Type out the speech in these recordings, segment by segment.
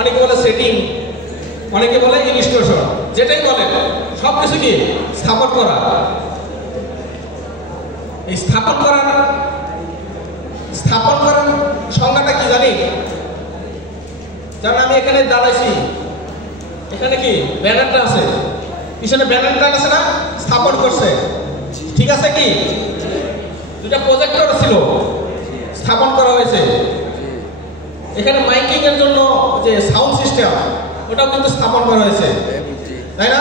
অনেকে বলে সেটিং, অনেকে বলে ইনস্টলেশন, যেটাই বলেন সব কিছু কি স্থাপন করা। এই স্থাপন করার সংজ্ঞাটা কি জানি? যেমন আমি এখানে দাঁড়াইছি, এখানে কি ব্যানারটা আছে, পিছনে ব্যানারটা আছে না, স্থাপন করছে, ঠিক আছে কি? দুটা প্রজেক্টর ছিল, স্থাপন করা হয়েছে। এখানে মাইকিং এর জন্য যে সাউন্ড সিস্টেম, ওটাও কিন্তু স্থাপন করা হয়েছে, তাই না?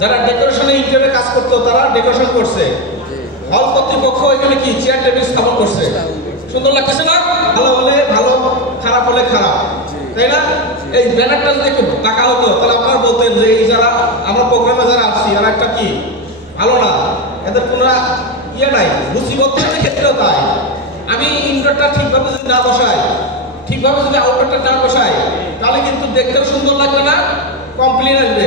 যারা ডেকোরেশনে ইন্টেরিয়রে কাজ করতো তারা ডেকোরেশন করছে। হল কর্তৃপক্ষ এখানে কি চেয়ার টেবিল স্থাপন করছে। সুন্দর লাগতেছে না? ভালো হলে ভালো, খারাপ হলে খারাপ, তাই না? এই ব্যানারটা যদি একটু টাকা হতো তাহলে আপনারা বলতেন যে এই যারা আমরা প্রোগ্রামে যারা আসছি এরা একটা কি ভালো না, এদের কোনো ইয়ে নাই, রুচিবোধের ক্ষেত্রেও তাই। আমি ইনডোরটা ঠিকভাবে যদি না বসাই, ঠিকভাবে যদি আউটডোরটা না বসাই, তাহলে কিন্তু দেখতেও সুন্দর লাগবে না, কমপ্লেন আসবে,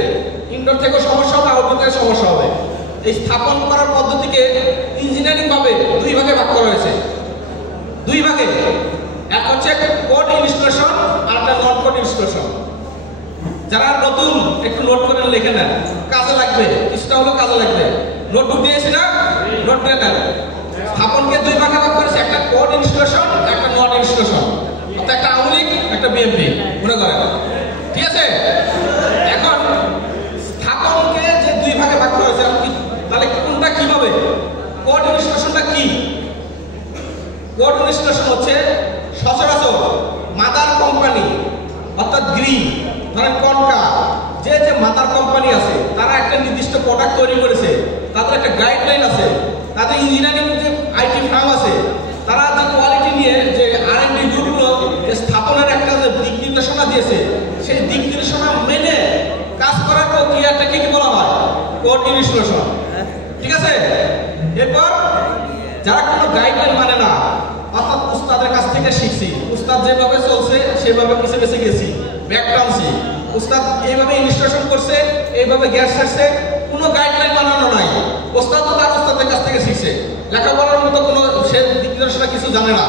ইনডোর থেকেও সমস্যা হবে, আউটডোর থেকে সমস্যা হবে। এই স্থাপন করার পদ্ধতিকে ইঞ্জিনিয়ারিং ভাবে দুই ভাগে ভাগ করা হয়েছে। দুই ভাগে, এক হচ্ছে কোড ইনস্টলেশন আর একটা নন কোড ইনস্টলেশন। যারা নতুন একটু নোট করে লিখে নেন, কাজে লাগবে, কিছুটা হলো কাজে লাগবে। নোটবুক দিয়েছি না, নোট দিয়ে নেন। স্থাপনকে দুই ভাগে ভাগ করেছে, একটা কোড ইনস্টলেশন, একটা নন ইনস্টলেশন, অর্থাৎ একটা আওয়ামী লীগ, একটা বিএনপি, মনে করেন, ঠিক আছে? এখন স্থাপনকে যে দুই ভাগে ভাগ করা হয়েছে, তাহলে কোনটা কিভাবে? কোড ইনস্টলেশনটা কি? কোড ইনস্টলেশন হচ্ছে সচরাচর মাদার কোম্পানি, অর্থাৎ গ্রিন, ধরেন কনকা, যে মাদার কোম্পানি আছে তারা একটা নির্দিষ্ট প্রোডাক্ট তৈরি করেছে, তাদের একটা গাইডলাইন আছে, তাদের ইঞ্জিনিয়ারিং যে আইটি ফার্ম আছে তারা যে কোয়ালিটি নিয়ে যে R&D গ্রুপগুলো যে স্থাপনের একটা যে দিক নির্দেশনা দিয়েছে, সেই দিক নির্দেশনা মেনে কাজ করার প্রক্রিয়াটাকে কি বলা হয়? কোড ইনস্টলেশন, ঠিক আছে? এরপর যারা কোনো গাইডলাইন মানে না, অর্থাৎ উস্তাদের কাছ থেকে শিখছি, উস্তাদ যেভাবে চলছে সেভাবে পিছে পিছে গেছি, ব্যাক টানছি, উস্তাদ এইভাবে ইনস্টলেশন করছে, এইভাবে গ্যাস ছাড়ছে, কোনো গাইডলাইন বানানো নাই। উস্তাদ তো তার উস্তাদের কাছ থেকে শিখছে, লেখাপড়ার মতো কোনো সে দিক নির্দেশনা কিছু জানে না।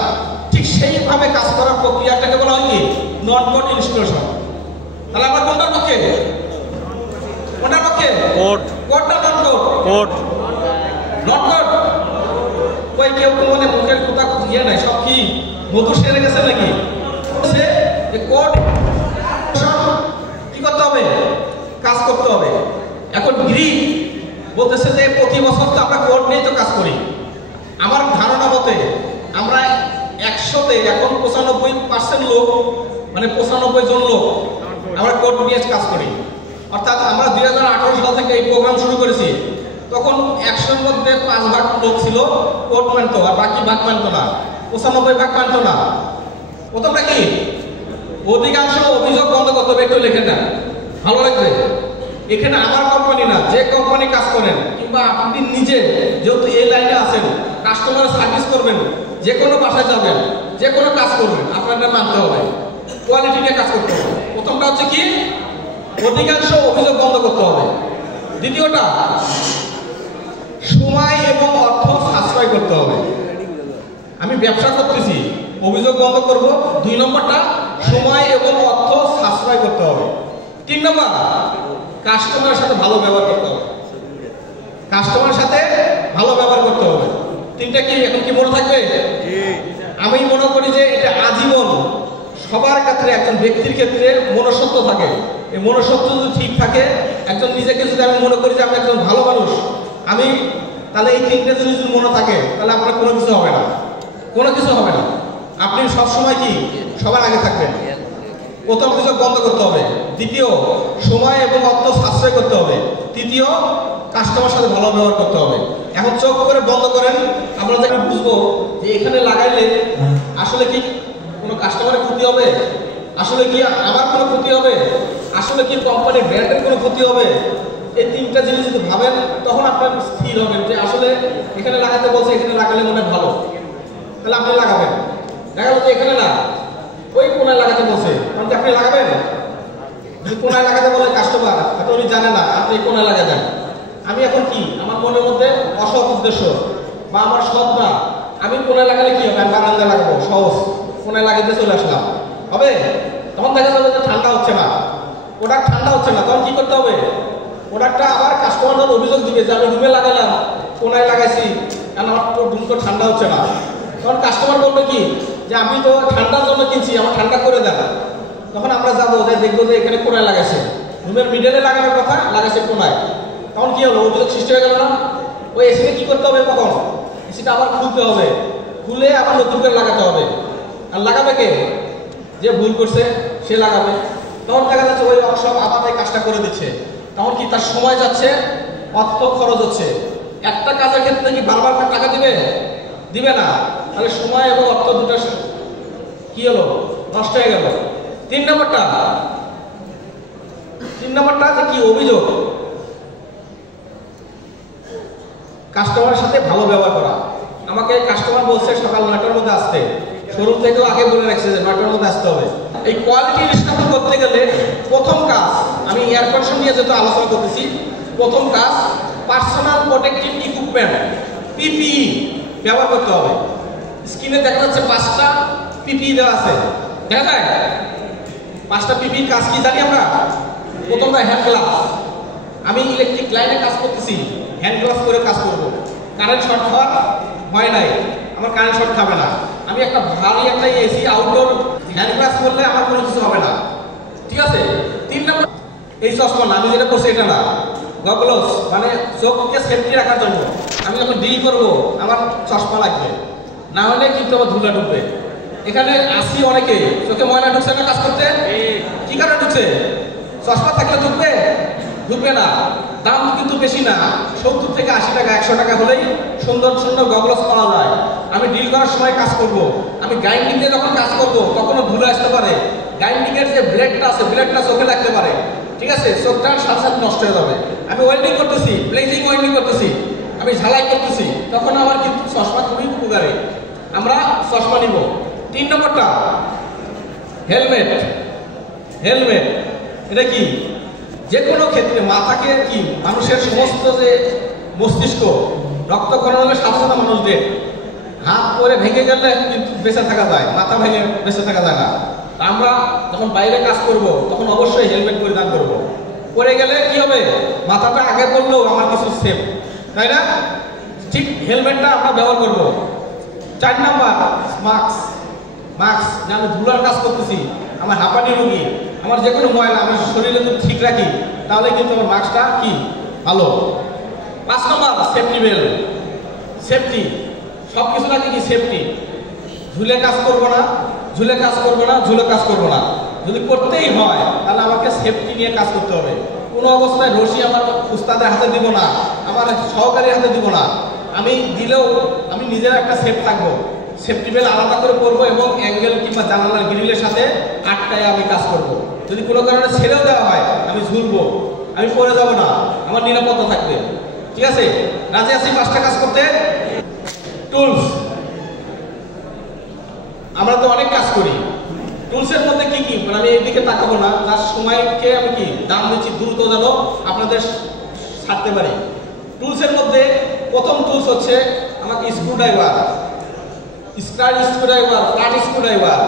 ঠিক সেইভাবে কাজ করার প্রক্রিয়াটাকে বলা হয় কি? নন কোড ইনস্টলেশন। তাহলে আমরা কোনটার পক্ষে? কোনটার পক্ষে? কোড। কোডটা নন কোড? কোড। নন কোড? কই কেউ কোনো মুখের কথা ইয়ে নাই, সব কি মধু সেরে গেছে নাকি? কোড কি করতে হবে? কাজ করতে হবে। এখন গ্রিন বলতেছে যে প্রতি বছর তো আমরা কোড নিয়ে তো কাজ করি। আমার ধারণা মতে আমরা 100তে এখন 95% লোক, মানে 95 জন লোক আমরা কোড নিয়ে কাজ করি। অর্থাৎ আমরা 2018 সাল থেকে এই প্রোগ্রাম শুরু করেছি, তখন 100-র মধ্যে 5 ভাগ লোক ছিল কোড মানতো, আর বাকি ভাগ মানতো না, 95 ভাগ মানতো না। প্রথমটা কি? অধিকাংশ অভিযোগ বন্ধ করতে হবে। একটু লিখে নেন, ভালো লাগবে। এখানে আমার কোম্পানি না, যে কোম্পানি কাজ করেন কিংবা আপনি নিজে যেহেতু এই লাইনে আছেন, কাস্টমার সার্ভিস করবেন, যে কোনো বাসায় যাবেন, যে কোনো কাজ করবেন, আপনাদের মানতে হবে, কোয়ালিটি নিয়ে কাজ করতে হবে। প্রথমটা হচ্ছে কি? অধিকাংশ অভিযোগ বন্ধ করতে হবে। দ্বিতীয়টা, সময় এবং অর্থ সাশ্রয় করতে হবে। আমি ব্যবসা করতেছি, অভিযোগ বন্ধ করব। 2 নম্বরটা, সময় এবং অর্থ সাশ্রয় করতে হবে। 3 নম্বর, কাস্টমারের সাথে ভালো ব্যবহার করতে হবে। কাস্টমারের সাথে ভালো ব্যবহার করতে হবে। 3টা কি এখন কি মনে থাকবে? আমি মনে করি যে এটা আজীবন সবার ক্ষেত্রে, একজন ব্যক্তির ক্ষেত্রে মনুষ্যত্ব থাকে। এই মনুষ্যত্ব যদি ঠিক থাকে, একজন নিজেকে যদি আমি মনে করি যে আমি একজন ভালো মানুষ, আমি তাহলে এই 3টে যদি মনে থাকে, তাহলে আপনার কোনো কিছু হবে না, কোনো কিছু হবে না। আপনি সবসময় কি সবার আগে থাকবেন। প্রথম অভিযোগ বন্ধ করতে হবে। দ্বিতীয়, সময় এবং অর্থ সাশ্রয় করতে হবে। তৃতীয়, কাস্টমার সাথে ভালো ব্যবহার করতে হবে। এখন চোখ করে বন্ধ করেন, আমরা যখন বুঝবো যে এখানে লাগাইলে আসলে কি কোনো কাস্টমারের ক্ষতি হবে, আসলে কি আমার কোনো ক্ষতি হবে, আসলে কি কোম্পানির ব্র্যান্ডের কোনো ক্ষতি হবে। এই 3টা জিনিস যদি ভাবেন, তখন আপনার স্থির হবেন যে আসলে এখানে লাগাতে বলছে, এখানে লাগালে মনে ভালো, তাহলে আপনি লাগাবেন। দেখা যাচ্ছে এখানে না, ওই কোনায় লাগাতে বলছে, কারণ আপনি লাগাবেন। যদি কোনায় লাগাতে বলে কাস্টমার, হয়তো উনি জানে না, আপনি কোনায় লাগা দেন। আমি এখন কি আমার মনের মধ্যে অসৎ উদ্দেশ্য বা আমার সৎ না, আমি কোনায় লাগালে কি হবে? আমি বারান্দায় লাগাবো, সহজ, কোনায় লাগাইতে চলে আসলাম, হবে? তখন দেখা যাবে যে ঠান্ডা হচ্ছে না, প্রোডাক্ট ঠান্ডা হচ্ছে না। তখন কি করতে হবে? প্রোডাক্টটা আবার কাস্টমার অভিযোগ দিবে যে আমি রুমে লাগালাম, কোনায় লাগাইছি, কারণ আমার তো রুম তো ঠান্ডা হচ্ছে না। তখন কাস্টমার বলবে কি যে আমি তো ঠান্ডার জন্য কিনছি, আমার ঠান্ডা করে দেন। তখন আমরা যাবো যে দেখবো যে এখানে কোনায় লাগাইছে, রুমের মিডলে লাগানোর কথা, লাগাইছে কোনায়। তখন কি হলো? অভিযোগ সৃষ্টি হয়ে গেল না? ওই এসিটা কি করতে হবে? তখন এসিটা আবার খুলতে হবে, খুলে আবার নতুন করে লাগাতে হবে। আর লাগাবে কে? যে ভুল করছে সে লাগাবে। তখন দেখা যাচ্ছে ওই ওয়ার্কশপ আবার এই কাজটা করে দিচ্ছে। তখন কি তার সময় যাচ্ছে, অর্থ খরচ হচ্ছে। একটা কাজের ক্ষেত্রে কি বারবার টাকা দিবে? দিবে না। তাহলে সময় এবং অর্থ দুটো কি হলো? নষ্ট হয়ে গেল। তিন নম্বরটা যে কি অভিযোগ, কাস্টমারের সাথে ভালো ব্যবহার করা। আমাকে কাস্টমার বলছে সকাল 9টার মধ্যে আসতে, শোরুম থেকেও আগে বলে রাখছে যে 9টার মধ্যে আসতে হবে। এই কোয়ালিটি নিশ্চিত করতে গেলে প্রথম কাজ, আমি এয়ার কন্ডিশন নিয়ে যেহেতু আলোচনা করতেছি, প্রথম কাজ পার্সোনাল প্রোটেক্টিভ ইকুইপমেন্ট পিপিই ব্যবহার করতে হবে। স্ক্রিনে দেখা যাচ্ছে 5টা পিপিই দেওয়া আছে, দেখা যায় 5টা পিপিই কাজ কি জানি আমরা? প্রথমটা হ্যান্ড গ্লাভস। আমি ইলেকট্রিক লাইনে কাজ করতেছি, হ্যান্ড গ্লাভস করে কাজ করব। কারেন্ট শর্ট হওয়ার ভয় নাই, আমার কারেন্ট শর্ট খাবে না। আমি একটা ভারী একটা এসি আউটডোর হ্যান্ড গ্লাভস করলে আমার কোনো কিছু হবে না, ঠিক আছে? 3 নম্বর, এই চশমা না, আমি যেটা করছি এটা না, গগলস, মানে চোখকে সেফটি রাখার জন্য। আমি যখন ডিল করবো আমার চশমা লাগবে, না হলে কিন্তু আমার ধুলা ঢুকবে। এখানে আসি অনেকে চোখে ময়লা ঢুকছে না কাজ করতে, কি কারণে ঢুকছে? চশমা থাকলে ঢুকবে? ঢুকবে না। দাম কিন্তু বেশি না, 70 থেকে 80 টাকা, 100 টাকা হলেই সুন্দর সুন্দর গগলস পাওয়া যায়। আমি ডিল করার সময় কাজ করব, আমি গ্রাইন্ডিং দিয়ে যখন কাজ করব তখনও ধুলো আসতে পারে। গ্রাইন্ডিং এর যে ব্লেডটা আছে, ব্লেডটা চোখে লাগতে পারে, ঠিক আছে? চোখটা সাথে সাথে নষ্ট হয়ে যাবে। আমি ওয়েল্ডিং করতেছি, ব্লেজিং ওয়েল্ডিং করতেছি, আমি ঝালাই করতেছি, তখন আমার কিন্তু চশমা খুবই উপকারী। আমরা চশমা নিব। 3 নম্বরটা হেলমেট। হেলমেট এটা কি? যে কোনো ক্ষেত্রে মাথাকে কি মানুষের সমস্ত যে মস্তিষ্ক রক্তক্ষরণ হলে সাথে সাথে মানুষ দেয়। হাত পরে ভেঙে গেলে কিন্তু বেঁচে থাকা যায়, মাথা ভেঙে বেঁচে থাকা যায় না। আমরা যখন বাইরে কাজ করব তখন অবশ্যই হেলমেট পরিধান করব। পরে গেলে কি হবে? মাথাটা আগে পড়লেও আমার কিছু সেফ, তাই না? ঠিক হেলমেটটা আমরা ব্যবহার করব। 4 নাম্বার মাস্ক। মাস্ক, যে আমি ধুলার কাজ করতেছি, আমার হাঁপানি রোগী, আমার যে কোনো ময়লা আমার শরীরে যদি ঠিক রাখি তাহলে কিন্তু আমার মাস্কটা কি ভালো। 5 নম্বর সেফটি বেল্ট। সেফটি, সব কিছু নাকি কি সেফটি। ঝুলে কাজ করবো না, ঝুলে কাজ করবো না, ঝুলে কাজ করবো না। যদি করতেই হয় তাহলে আমাকে সেফটি নিয়ে কাজ করতে হবে। কোনো অবস্থায় রশি আমার উস্তাদের হাতে দিব না, আমার সহকারীর হাতে দিব না। আমি দিলেও আমি নিজের একটা সেফ থাকবো, সেফটি বেল্ট আলাদা করে পরবো এবং অ্যাঙ্গেল কিংবা জানালার গ্রিলের সাথে আটকায় আমি কাজ করব। যদি কোনো কারণে ছেড়েও দেওয়া হয় আমি ঝুলবো, আমি পরে যাব না, আমার নিরাপত্তা থাকবে, ঠিক আছে? রাজি আছি 5টা কাজ করতে? টুলস, আমরা তো অনেক কাজ করি। টুলসের মধ্যে কি কি, মানে আমি এই দিকে তাকাবো না, তার সময়কে আমি কি দাম দিচ্ছি দ্রুত যেন আপনাদের ছাড়তে পারি। টুলসের মধ্যে প্রথম টুলস হচ্ছে আমাকে স্ক্রুড্রাইভার, স্ক্রুড্রাইভার, ফ্ল্যাট স্ক্রুড্রাইভার,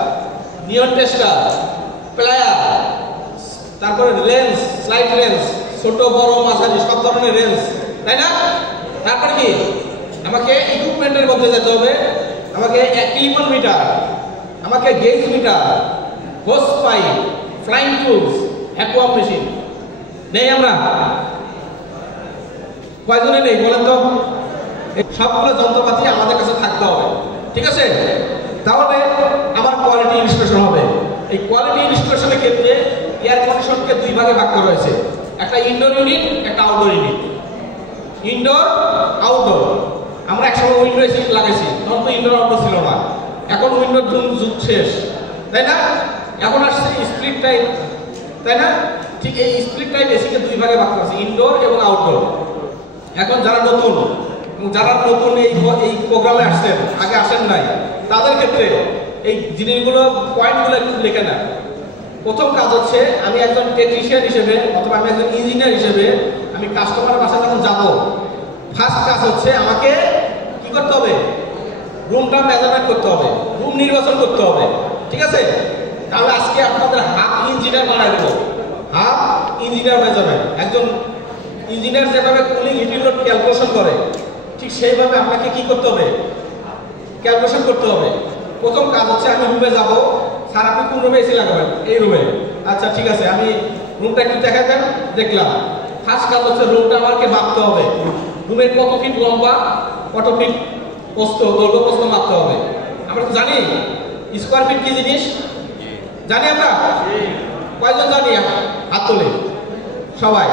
নিয়ন টেস্টার, প্লায়ার, তারপরে রেঞ্জ, স্লাইড রেঞ্জ, ছোট বড় মাঝারি সব ধরনের রেঞ্জ, তাই না? তারপরে কি আমাকে ইকুইপমেন্টের মধ্যে যেতে হবে। আমাকে ক্লিপার মিটার, আমাকে gauge meter, hose pipe, flaring tools, vacuum machine নেই আমরা? কয়জনে নেই বলেন তো? সবগুলো যন্ত্রপাতি আমাদের কাছে থাকতে হবে, ঠিক আছে? তাহলে আমার কোয়ালিটি ইনস্পেকশন হবে। এই কোয়ালিটি ইনস্পেকশনের ক্ষেত্রে এয়ার কন্ডিশনকে 2 ভাগে ভাগ করা হয়েছে, একটা ইনডোর ইউনিট, একটা আউটডোর ইউনিট। Indoor, outdoor. আমরা একসময় উইন্ডো এসি লাগাইছি, তখন তো ইনডোর আউটডোর ছিল না। এখন উইন্ডোর যুগ শেষ, তাই না? এখন আসছে স্প্লিট টাইপ, তাই না? ঠিক এই স্প্লিট টাইপ এসিকে 2 ভাগে ভাগ করা হয়েছে, ইনডোর এবং আউটডোর। এখন যারা নতুন এই প্রোগ্রামে আসছেন, আগে আসেন নাই, তাদের ক্ষেত্রে এই জিনিসগুলো পয়েন্টগুলো একটু লিখে নেন। প্রথম কাজ হচ্ছে আমি একজন টেকনিশিয়ান হিসেবে অথবা আমি একজন ইঞ্জিনিয়ার হিসেবে আমি কাস্টমারের বাসায় যখন যাব, ফার্স্ট কাজ হচ্ছে আমাকে কি করতে হবে? রুমটা মেজারমেন্ট করতে হবে, রুম নির্বাচন করতে হবে, ঠিক আছে? তাহলে আজকে আপনাদের হাফ ইঞ্জিনিয়ার বানাই দেবো, হাফ ইঞ্জিনিয়ার হয়ে যাবেন। একজন ইঞ্জিনিয়ার যেভাবে কুলিং হিটিং লোড ক্যালকুলেশন করে ঠিক সেইভাবে আপনাকে কি করতে হবে, ক্যালকুলেশন করতে হবে। প্রথম কাজ হচ্ছে আমি রুমে যাব। স্যার আপনি কোন রুমে এসি লাগাবেন? এই রুমে। আচ্ছা ঠিক আছে, আমি রুমটা একটু দেখাবেন, দেখলাম। ফার্স্ট কাজ হচ্ছে রুমটা আমাকে মাপতে হবে। রুমের কত ফিট লম্বা, কত ফিট প্রস্থ, দৈর্ঘ্য প্রস্থ মাপতে হবে। আমরা তো জানি স্কোয়ার ফিট কি জিনিস, জানি আমরা? কয়জন জানি? হাত তোলে সবাই।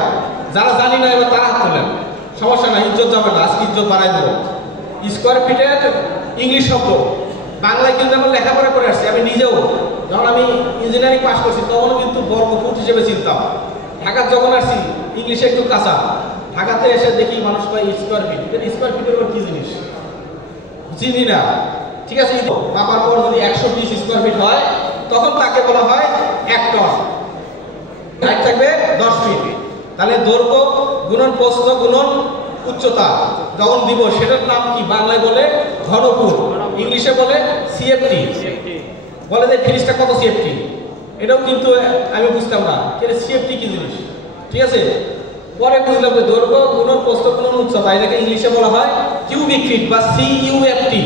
যারা জানি না এবার তারা হাত তোলেন, সমস্যা না, ইজ্জত যাবে না, আজকে ইজ্জত বাড়াই দেবো। স্কোয়ার ফিটের ইংলিশ শব্দ, বাংলায় কিন্তু আমরা লেখাপড়া করে আসছি। আমি নিজেও যখন আমি ইঞ্জিনিয়ারিং পাস করছি তখনও কিন্তু বর্গ ফুট হিসেবে চিনতাম। ঢাকার যখন আসছি ইংলিশে একটু কাঁচা, ঢাকাতে এসে দেখি মানুষ কয় স্কোয়ার ফিট। স্কোয়ার ফিটের কি জিনিস চিনি না। ঠিক আছে, মাপার পর যদি 120 স্কোয়ার ফিট হয় তখন তাকে বলা হয় 1 টন। হাইট থাকবে 10 ফিট। তাহলে দৈর্ঘ্য গুণন প্রস্থ গুণন উচ্চতা যখন দিব সেটার নাম কি? বাংলায় বলে ঘনফুট, ইংলিশে বলে সিএফটি। বলে যে ফ্রিজটা কত সিএফটি, এটাও কিন্তু আমি বুঝতাম না সিএফটি কি জিনিস। ঠিক আছে, পরে বুঝলাম যে দৈর্ঘ্য গুণন প্রস্থ গুণন উচ্চতা, এটাকে ইংলিশে বলা হয় কিউবিক ফিট বা সিইউএফটি।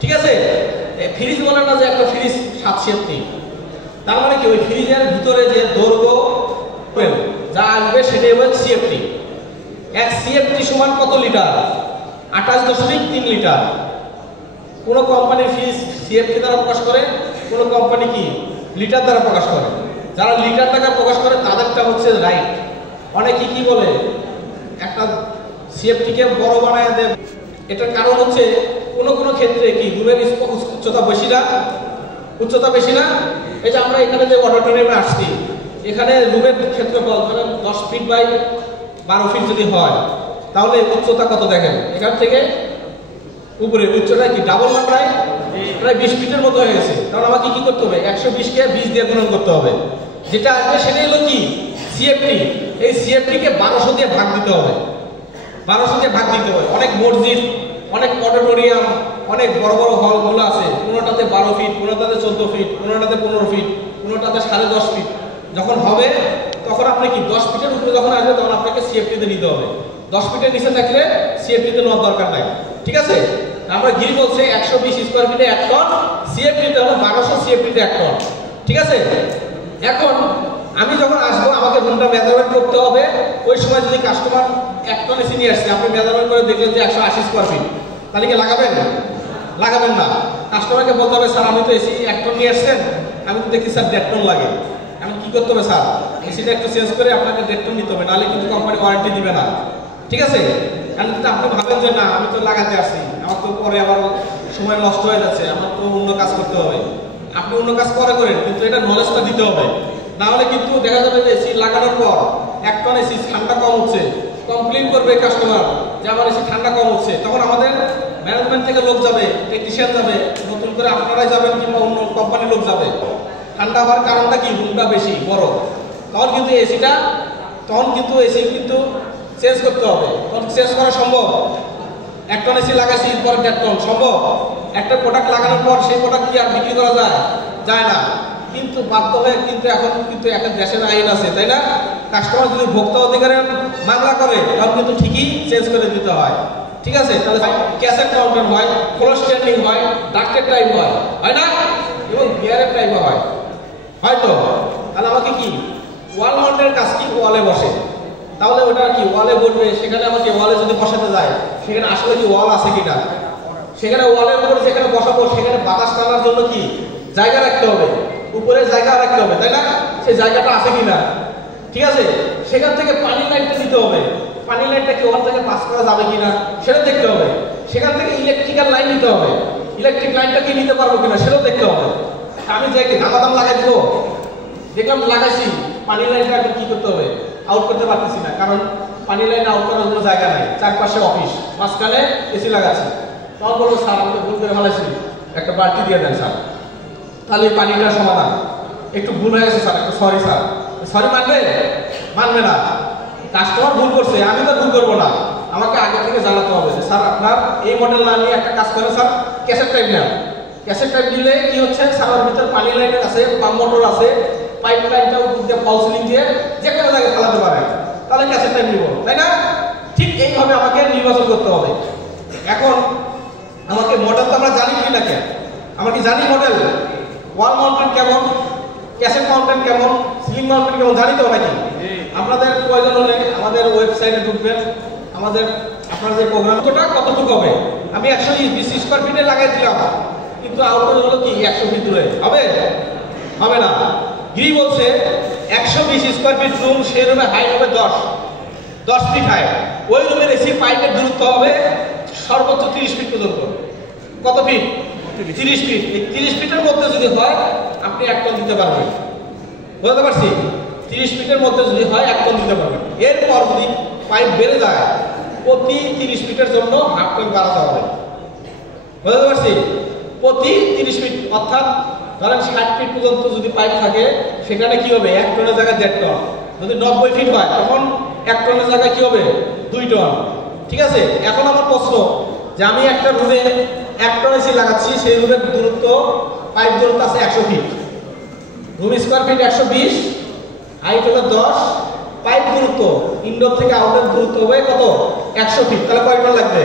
ঠিক আছে, ফ্রিজ বলে না যে একটা ফ্রিজ 7 সিএফটি। তার মানে কি ওই ফ্রিজের ভিতরে যে দৈর্ঘ্য যা আসবে সেটাই হচ্ছে সিএফটি। 1 সিএফটি সমান কত লিটার? 28.3 লিটার। কোন কোম্পানি ফ্রিজ সিএফটি দ্বারা প্রকাশ করে, কোন কোম্পানি কি লিটার দ্বারা প্রকাশ করে। যারা লিটার দ্বারা প্রকাশ করে তাদেরটা হচ্ছে রাইট। অনেকে কি বলে একটা সিএফটিকে বড় বানায় দেয়। এটার কারণ হচ্ছে কোন কোন ক্ষেত্রে কি রুমের উচ্চতা বেশি না, উচ্চতা বেশি না। এই যে আমরা এখানে যে অডিটোরিয়ামে আসছি, এখানে রুমের ক্ষেত্রফল ধরেন 10 ফিট বাই 12 ফিট যদি হয় তাহলে উচ্চতা কত দেখেন? এখান থেকে উপরে উচ্চতা কি ডাবল না, প্রায় 20 ফিটের মতো হয়ে গেছে। কারণ আমাকে কি করতে হবে? 120 কে 20 দিয়ে গুণন করতে হবে। যেটা আসবে সেটাই হলো কি সিএফটি। এই সিএফটি কে 1200 দিয়ে ভাগ দিতে হবে, 1200 দিয়ে ভাগ দিতে হবে। অনেক মসজিদ, অনেক অডিটোরিয়াম, অনেক বড় বড় হলগুলো আছে, কোনোটাতে 12 ফিট, কোনোটাতে 14 ফিট, কোনোটাতে 15 ফিট, কোনোটাতে 10.5 ফিট। যখন হবে তখন আপনি কি 10 ফিটের উপরে যখন আসবে তখন আপনাকে সিএফটিতে নিতে হবে। 10 ফিটের নিচে থাকলে সিএফটিতে নেওয়ার দরকার নাই। ঠিক আছে, আমরা গিরি বলছে 120 স্কোয়ার ফিটে 1 টন, সিএফটিতে হলো 1200 সিএফটিতে 1 টন। ঠিক আছে, এখন আমি যখন আসবো আমাকে রুমটা মেজারমেন্ট করতে হবে। ওই সময় যদি কাস্টমার 1 টন এসি নিয়ে আসছে, আপনি মেজারমেন্ট করে দেখলেন যে 180 স্কোয়ার ফিট, তাহলে কি লাগাবেন? লাগাবেন না। কাস্টমারকে বলতে হবে স্যার আমি তো এসি 1 টন নিয়ে আসছেন, আমি তো দেখি স্যার 1.5 টন লাগে। এখন কি করতে হবে? স্যার এসিটা একটু চেঞ্জ করে আপনাকে 1.5 টন নিতে হবে, নাহলে কিন্তু কোম্পানি ওয়ারেন্টি দিবে না। ঠিক আছে, কারণ যদি আপনি ভাবেন যে না আমি তো লাগাতে আসছি, আমার তো পরে আবার সময় নষ্ট হয়ে যাচ্ছে, আমার তো অন্য কাজ করতে হবে। আপনি অন্য কাজ করেন, কিন্তু এটা নলেজটা দিতে হবে। না হলে কিন্তু দেখা যাবে যে এসি লাগানোর পর 1 টন এসি ঠান্ডা কম হচ্ছে, কমপ্লেইন করবে কাস্টমার যে আমার এসি ঠান্ডা কম হচ্ছে। তখন আমাদের ম্যানেজমেন্ট থেকে লোক যাবে, টেকনিশিয়ান যাবে, নতুন করে আপনারাই যাবেন কিংবা অন্য কোম্পানির লোক যাবে। ঠান্ডা হওয়ার কারণটা কি? রুমটা বেশি বড়। তখন কিন্তু এসিটা এসি কিন্তু চেঞ্জ করতে হবে। তখন চেঞ্জ করা সম্ভব? 1 টন এসি লাগাইছি পর 1.5 টন সম্ভব? একটা প্রোডাক্ট লাগানোর পর সেই প্রোডাক্ট কি আর বিক্রি করা যায়? যায় না। কিন্তু বাধ্য হয়ে কিন্তু এখন কিন্তু একটা দেশের আইন আছে, তাই না? কাস্টমার যদি ভোক্তা অধিকারের মামলা করে তখন কিন্তু ঠিকই চেঞ্জ করে দিতে হয়। ঠিক আছে, তাহলে ক্যাসেট কাউন্টার হয়, ফ্লোর স্ট্যান্ডিং হয়, ডাক্টের টাইপ হয় না, এবং বিয়ারের টাইপও হয়, হয়তো। তাহলে আমাকে কি ওয়াল মাউন্টের কাজ কি? ওয়ালে বসে, তাহলে ওটা কি ওয়ালে বসবে, সেখানে আমাকে ওয়ালে যদি বসাতে যায় সেখানে আসলে কি ওয়াল আছে কিনা, সেখানে ওয়ালের উপরে যেখানে বসাবো সেখানে বাতাস টানার জন্য কি জায়গা রাখতে হবে, উপরে জায়গা রাখতে হবে, তাই না? সেই জায়গাটা আছে কিনা। ঠিক আছে, সেখান থেকে পানি লাইনটা দিতে হবে, পানি লাইনটা কি ওখান থেকে পাস করা যাবে কিনা সেটা দেখতে হবে। সেখান থেকে ইলেকট্রিক্যাল লাইন নিতে হবে, ইলেকট্রিক লাইনটা কি নিতে পারবো কিনা সেটাও দেখতে হবে। আমি যাই কি দাম লাগাই দিব, দেখলাম লাগাইছি, পানি লাইনটা আমি কি করতে হবে? আউট করতে পারতেছি না, কারণ পানি লাইন আউট করার জন্য জায়গা নাই, চারপাশে অফিস, মাঝখানে এসি লাগাচ্ছি। তখন বলবো স্যার আমি তো ভুল করে ফেলাইছি, একটা বালতি দিয়ে দেন স্যার, তাহলে এই পানিটার সমাধান। একটু ভুল হয়ে গেছে স্যার, একটু সরি স্যার। সরি মানবে? মানবে না। কাস্টমার ভুল করছে, আমি তো ভুল করবো না, আমাকে আগে থেকে জানাতে হবে যে স্যার আপনার এই মডেল না নিয়ে একটা কাজ করেন স্যার, ক্যাসেট টাইপ নেন, ক্যাসেট টাইপ দিলে কি হচ্ছে, সার্ভার ভিতর পানি লাইন আছে, পাম্প মোটর আছে, পাইপ লাইনটা উপর দিয়ে ফল সিলিং দিয়ে যে কোনো জায়গায় চালাতে পারে, তাহলে ক্যাসেট টাইপ নিব, তাই না? ঠিক এইভাবে আমাকে নির্বাচন করতে হবে। এখন আমাকে মডেল তো আমরা জানি কি না, আমরা কি জানি মডেল? ওয়াল মাউন্টেন কেমন, ক্যাসেট মাউন্টেন কেমন, সিলিং মাউন্টেন কেমন, জানি তো নাকি? আপনাদের প্রয়োজন হলে আমাদের ওয়েবসাইটে ঢুকবেন, আমাদের আপনার যে প্রোগ্রামটা কতটুকু হবে, আমি 120 স্কয়ার ফিটে লাগাই দিলাম, কিন্তু আউটডোর হলো কি 100 ফিট দূরে, হবে? হবে না। গিরি বলছে 120 স্কয়ার ফিট রুম, সেই রুমে হাইট হবে 10 ফিট হাইট, ওই রুমের এসি পাইপের দূরত্ব হবে সর্বোচ্চ 30 ফিট পর্যন্ত। কত ফিট? 30 ফিট। এই 30 ফিটের মধ্যে যদি হয় আপনি 1 টন দিতে পারবেন, বুঝতে পারছি? 30 ফিটের মধ্যে যদি হয় 1 টন দিতে পারবেন। এরপর যদি পাইপ বেড়ে যায় প্রতি 30 ফিটের জন্য হাফ টন বাড়াতে হবে, বুঝতে পারছি? প্রতি 30 ফিট, অর্থাৎ ধরেন 60 ফিট পর্যন্ত যদি পাইপ থাকে সেখানে কি হবে, 1 টনের জায়গায় 1.5 টন। যদি 90 ফিট হয় তখন 1 টনের জায়গায় কি হবে, 2 টন। ঠিক আছে? এখন আমার প্রশ্ন যে আমি একটা রুমে 1 টন এসি লাগাচ্ছি, সেই রুমের দূরত্ব, পাইপ দূরত্ব আছে 100 feet, room square feet 120, height হলো 10, পাইপ দূরত্ব ইনডোর থেকে আউটডোর দূরত্ব হবে কত, 100 ফিট। তাহলে কয় টন লাগবে,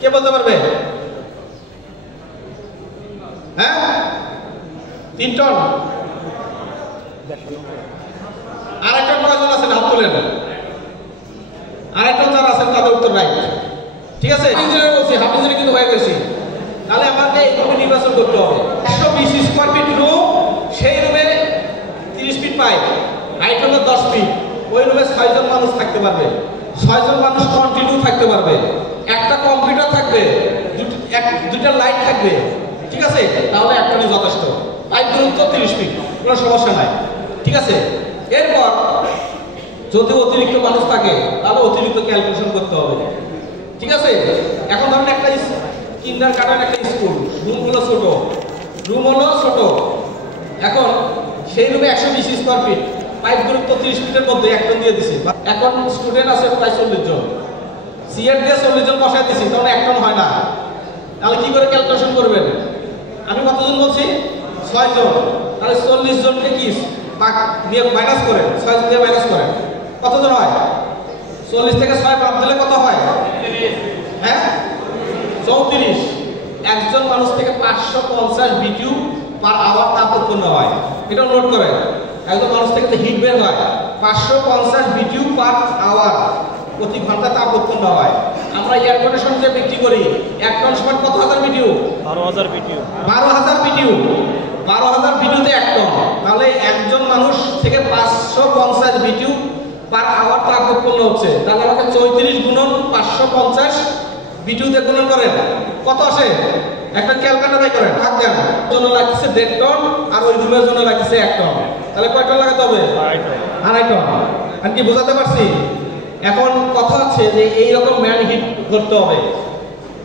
কে বলতে পারবে? হ্যাঁ, 3 টন। আর একটা প্রয়োজন আছে, হাত তুলেন। আর একটা যারা আছেন তাদের উত্তর রাইট। ঠিক আছে, ইঞ্জিনিয়ার বলছি, হাফ ইঞ্জিনিয়ার কিন্তু হয়ে গেছি। তাহলে আমাকে এইভাবে নির্বাচন করতে হবে। 120 স্কয়ার ফিট রুম, সেই রুমে 30 ফিট পাইপ, হাইট হলো 10 ফিট, ওই রুমে 6 জন মানুষ থাকতে পারবে, 6 জন মানুষ কন্টিনিউ থাকতে পারবে, একটা কম্পিউটার থাকবে, দুটা লাইট থাকবে। ঠিক আছে, তাহলে 1 টনই যথেষ্ট। পাইপ দূরত্ব 30 ফিট, কোনো সমস্যা নাই। ঠিক আছে, এরপর যদি অতিরিক্ত মানুষ থাকে তাহলে অতিরিক্ত ক্যালকুলেশন করতে হবে। ঠিক আছে, এখন ধরেন একটা কিন্ডারগার্টেন, একটা স্কুল, রুমগুলো ছোট, রুম হলো ছোট, এখন সেই রুমে 120 স্কয়ার ফিট, পাইপ দূরত্ব 30 ফিটের মধ্যে 1 টন দিয়ে দিছি। এখন স্টুডেন্ট আছে প্রায় 40 জন, সিআর দিয়ে 40 জন বসাই দিছি, তখন 1 টন হয় না। তাহলে কি করে ক্যালকুলেশন করবেন? আমি কতজন বলছি? 6 জন। তাহলে 40 জনকে কি মাইনাস করেন, 6 দিয়ে মাইনাস করেন, কতজন হয়? 40 থেকে 6 বাদ দিলে কত হয়? হ্যাঁ, 34। একজন মানুষ থেকে 550 বিটিউ পার আওয়ার তাপ উৎপন্ন হয়। এটা নোট করেন, একজন মানুষ থেকে যে হিট বের হয় 550 বিটিউ পার আওয়ার, প্রতি ঘন্টা তাপ উৎপন্ন হয়। আমরা এয়ার কন্ডিশন যে বিক্রি করি 1 টন সমান কত হাজার বিটিউ? 12,000 বিটিউ। 12,000 বিটিউ, 12,000 বিটিউতে 1 টন। তাহলে একজন মানুষ থেকে 550 বিটিউ পার আওয়ার তাপ উৎপন্ন হচ্ছে। তাহলে আমাকে 34 গুণন 550 বিটিউতে গুণন করেন, কত আসে? একটা ক্যালকুলেটর বাই করেন, ভাগ দেন। জন্য লাগছে 1.5 টন, আর ওই রুমের জন্য লাগছে 1 টন। তাহলে কয় টন লাগাতে হবে? 2.5 টন। আমি কি বোঝাতে পারছি? এখন কথা হচ্ছে যে এইরকম ম্যান হিট করতে হবে,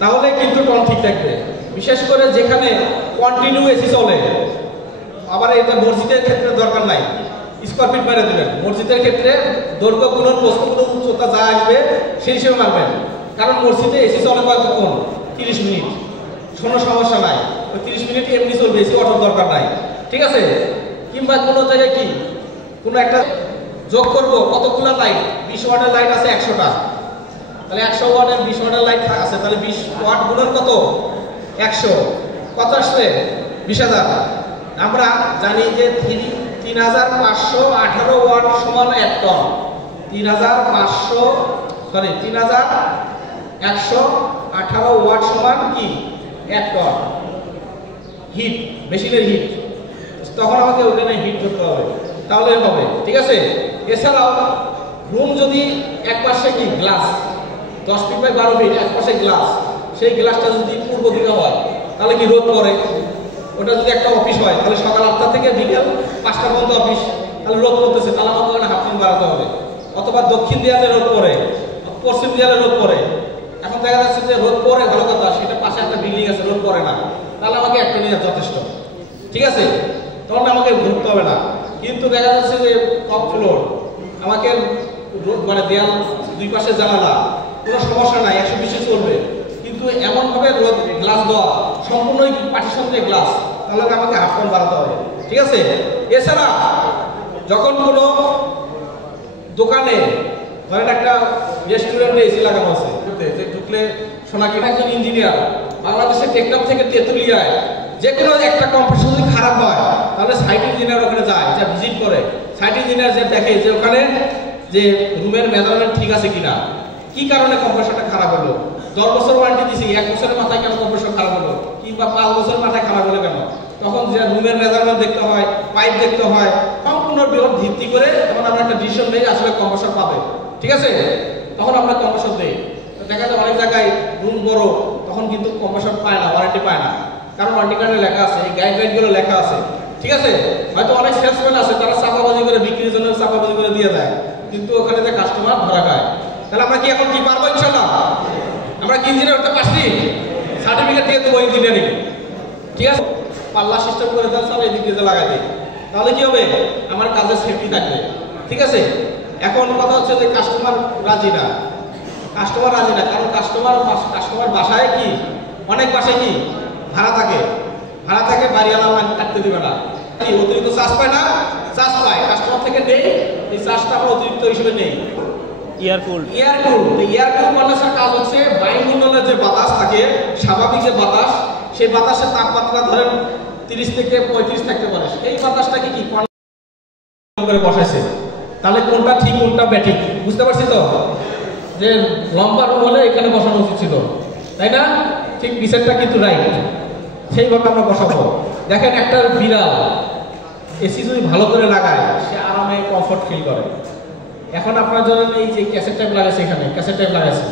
তাহলে কিন্তু টন ঠিক থাকবে। বিশেষ করে যেখানে কন্টিনিউ এসি চলে, আবার এটা মসজিদের ক্ষেত্রে দরকার নাই, স্কয়ার ফিট মেরে দেবেন। মসজিদের ক্ষেত্রে দৈর্ঘ্য গুণন প্রস্থ গুণন উচ্চতা যা আসবে সেই হিসেবে মারবেন, কারণ মসজিদে এসি চলে কতক্ষণ? 30 মিনিট, কোনো সমস্যা নাই। 30 মিনিট এমনি চলবে, এসি অটোর দরকার নাই। ঠিক আছে, কিংবা কোনো জায়গায় কি কোনো একটা যোগ করবো, কতগুলো লাইট, 20 ওয়াটের লাইট আছে 100টা, তাহলে 100 ওয়াটের 20 ওয়াটের লাইট আছে, তাহলে 20 ওয়াট গুণন কত? 100, কত আসবে? 20,000। আমরা জানি যে 3,518 ওয়াট সমান 1 টন। 3,118 ওয়াট সমান কি? 1 টন হিট, মেশিনের হিট। তখন আমাকে ওখানে হিট করতে হবে, তাহলে হবে। ঠিক আছে, এছাড়াও রুম যদি এক পাশে কি গ্লাস, 10 ফিট বাই 12 ফিট, এক পাশে গ্লাস, সেই গ্লাসটা যদি পূর্ব দিকে হয় তাহলে কি রোদ পড়ে? ওটা যদি একটা অফিস হয় তাহলে সকাল 8টা থেকে বিকেল 5টা পর্যন্ত অফিস, তাহলে রোদ পড়তেছে, তাহলে আমাকে ওখানে হাফ টন বাড়াতে হবে। অথবা দক্ষিণ দেয়ালে রোদ পড়ে, পশ্চিম দেয়ালে রোদ পড়ে, এখন দেখা যাচ্ছে যে রোদ পড়ে ভালো কথা, সেটা পাশে একটা বিল্ডিং আছে, রোদ পড়ে না, তাহলে আমাকে 1 টনই যথেষ্ট। ঠিক আছে, তখন আমাকে ঘুরতে হবে না। কিন্তু দেখা যাচ্ছে যে টপ ফ্লোর, আমাকে মানে দেয়াল 2 পাশে জানালা, কোনো সমস্যা নাই, 120 চলবে, কিন্তু কিন্তু এমনভাবে গ্লাস দেওয়া সম্পূর্ণই পার্টিশন দিয়ে গ্লাস, তাহলে আমাকে হাফ পয়েন্ট বাড়াতে হবে, ঠিক আছে। এছাড়া যখন কোনো দোকানে ধরেন একটা রেস্টুরেন্টে এসি লাগানো আছে, যে ঢুকলে সোনাকি একজন ইঞ্জিনিয়ার বাংলাদেশের টেকনাফ থেকে তেঁতুলিয়ায় যে কোনো একটা কম্প্রেসর যদি খারাপ হয় তাহলে সাইট ইঞ্জিনিয়ার ওখানে যায়, যা ভিজিট করে সাইট ইঞ্জিনিয়ার যে দেখে যে ওখানে যে রুমের মেজারমেন্ট ঠিক আছে কিনা, কি কারণে কম্প্রেসরটা খারাপ হলো, 10 বছর ওয়ারেন্টি দিছি 1 বছরের মাথায় কেন কম্প্রেসর খারাপ হলো, কিংবা 5 বছরের মাথায় খারাপ হলো কেন, তখন যে রুমের মেজারমেন্ট দেখতে হয়, পাইপ দেখতে হয়, সম্পূর্ণ বিভাগ ভিত্তি করে তখন আমরা একটা ডিসিশন নেই আসলে কম্প্রেসর পাবে, ঠিক আছে। তখন আমরা কম্প্রেসর দেই। দেখা যায় অনেক জায়গায় রুম বড়, তখন কিন্তু কম্প্রেসর পায় না, ওয়ারেন্টি পায় না, কারণ ওয়ারেন্টি কার্ডে লেখা আছে, এই গাইডলাইনগুলো লেখা আছে, ঠিক আছে। হয়তো অনেক সেলসম্যান আছে তারা চাপাবাজি করে বিক্রির জন্য চাপাবাজি করে দিয়ে দেয়, কিন্তু ওখানে যে কাস্টমার ধরা খায়। তাহলে আমরা কি এখন কি পারবো ইনশাআল্লাহ? আমরা কি ইঞ্জিনিয়ার হতে পারছি? সার্টিফিকেট দিয়ে দেবো ইঞ্জিনিয়ারিং, ঠিক আছে। পাল্লা সিস্টেম করে দেন সব এদিকে যে লাগাই দিই, তাহলে কি হবে? আমার কাজের সেফটি থাকবে, ঠিক আছে। এখন কথা হচ্ছে যে কাস্টমার রাজি না, কারণ কাস্টমার বাসায় কি অনেক বাসায় কি ভাড়া থাকে বাড়িওয়ালা কাটতে দিবে না, অতিরিক্ত চার্জ পায় না, চার্জ পায় কাস্টমার থেকে নেই, এই চার্জটা আমরা অতিরিক্ত হিসেবে নেই। এয়ারকুল কন্ডেন্সার কাজ হচ্ছে বায়ুমণ্ডলের যে বাতাস থাকে, স্বাভাবিক যে বাতাস, সেই বাতাসের তাপমাত্রা ধরেন 30 থেকে 35 থাকতে পারে, এই বাতাসটাকে কি করে বসাইছে, তাহলে কোনটা ঠিক কোনটা ব্যাঠিক বুঝতে পারছি তো, যে লম্বা রুম হলে এখানে বসানো উচিত ছিল, তাই না? ঠিক নিচেরটা কিন্তু রাইট, সেইভাবে আমরা বসাবো। দেখেন একটা বিড়াল এসি যদি ভালো করে লাগায় সে আরামে কমফর্ট ফিল করে। এখন আপনার ধরেন এই যে ক্যাসেট টাইপ লাগাইছে, এখানে ক্যাসেট টাইপ লাগাইছে,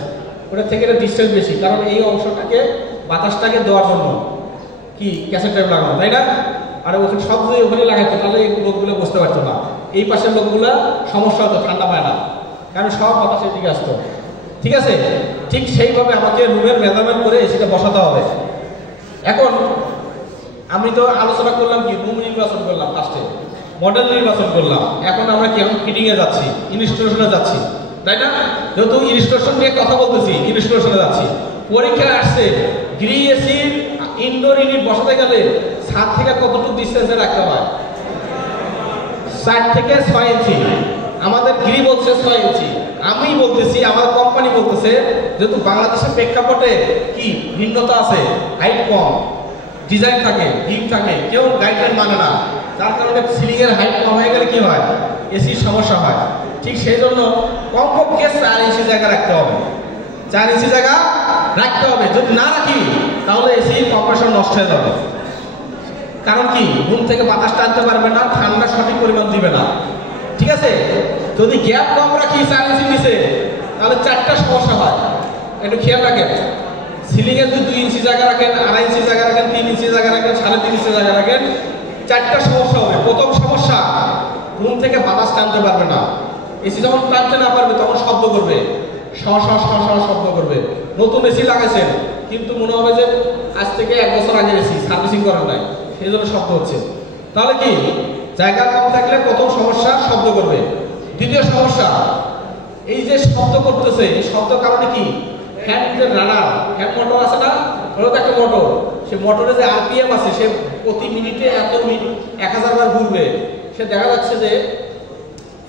ওটা থেকে এটা ডিস্টেন্স বেশি, কারণ এই অংশটাকে বাতাসটাকে দেওয়ার জন্য কি ক্যাসেট টাইপ লাগানো, তাই না? আর ওখানে সব যদি ওখানে লাগাইতো তাহলে এই লোকগুলো বুঝতে পারতো না, এই পাশের লোকগুলো সমস্যা হতো, ঠান্ডা পায় না, কারণ সব বাতাসের দিকে আসতো, ঠিক আছে। ঠিক সেইভাবে আমাকে রুমের মেজারমেন্ট করে এসিটা বসাতে হবে। এখন আমি তো আলোচনা করলাম কি রুম নির্বাচন করলাম, ফার্স্টে মডেল নির্বাচন করলাম, এখন আমরা কি এখন ফিটিংয়ে যাচ্ছি, ইনস্টলেশনে যাচ্ছি, তাই না? যেহেতু ইনস্টলেশন নিয়ে কথা বলতেছি, ইনস্টলেশনে যাচ্ছি। পরীক্ষায় আসছে গ্রি এসি ইনডোর ইউনিট বসাতে গেলে ছাদ থেকে কতটুকু ডিস্টেন্সে রাখতে হয়? 4 থেকে 6 ইঞ্চি। আমাদের গ্রি বলছে 6 ইঞ্চি, আমি বলতেছি, আমার কোম্পানি বলতেছে যেহেতু বাংলাদেশের প্রেক্ষাপটে কি ভিন্নতা আছে, হাইট কম, ডিজাইন থাকে, বিম থাকে, কেউ গাইডলাইন মানে না, যার কারণে সিলিং এর হাইট কম হয়ে গেলে কি হয়? এসির সমস্যা হয়। ঠিক সেই জন্য কমপক্ষে 4 ইঞ্চি জায়গা রাখতে হবে, 4 ইঞ্চি জায়গা রাখতে হবে। যদি না রাখি তাহলে এসির কম্প্রেসর নষ্ট হয়ে যাবে, কারণ কি রুম থেকে বাতাস টানতে পারবে না, ঠান্ডা সঠিক পরিমাণ দিবে না, ঠিক আছে। যদি গ্যাপ কম রাখি 4 ইঞ্চি নিচে, তাহলে 4টা সমস্যা হয়, একটু খেয়াল রাখেন। সিলিং এ যদি 2 ইঞ্চি জায়গা রাখেন, 2.5 ইঞ্চি জায়গা রাখেন, 3 ইঞ্চি জায়গা রাখেন, 3.5 ইঞ্চি জায়গা রাখেন, 4টা সমস্যা হবে। প্রথম সমস্যা, রুম থেকে বাতাস টানতে পারবে না, এসি যখন টানতে না পারবে তখন শব্দ করবে, শব্দ করবে। নতুন এসি লাগাইছেন কিন্তু মনে হবে যে আজ থেকে 1 বছর আগে এসি সার্ভিসিং করা নাই, সেই জন্য শব্দ হচ্ছে। তাহলে কি জায়গা কম থাকলে প্রথম সমস্যা শব্দ করবে। দ্বিতীয় সমস্যা, এই যে শব্দ করতেছে, এই শব্দ কারণে কি ফ্যান যে রানার ফ্যান মোটর আছে না, হলো তো একটা মোটর, সে মোটরে যে আরপিএম আছে সে প্রতি মিনিটে এত মিনিট 1000 বার ঘুরবে, সে দেখা যাচ্ছে যে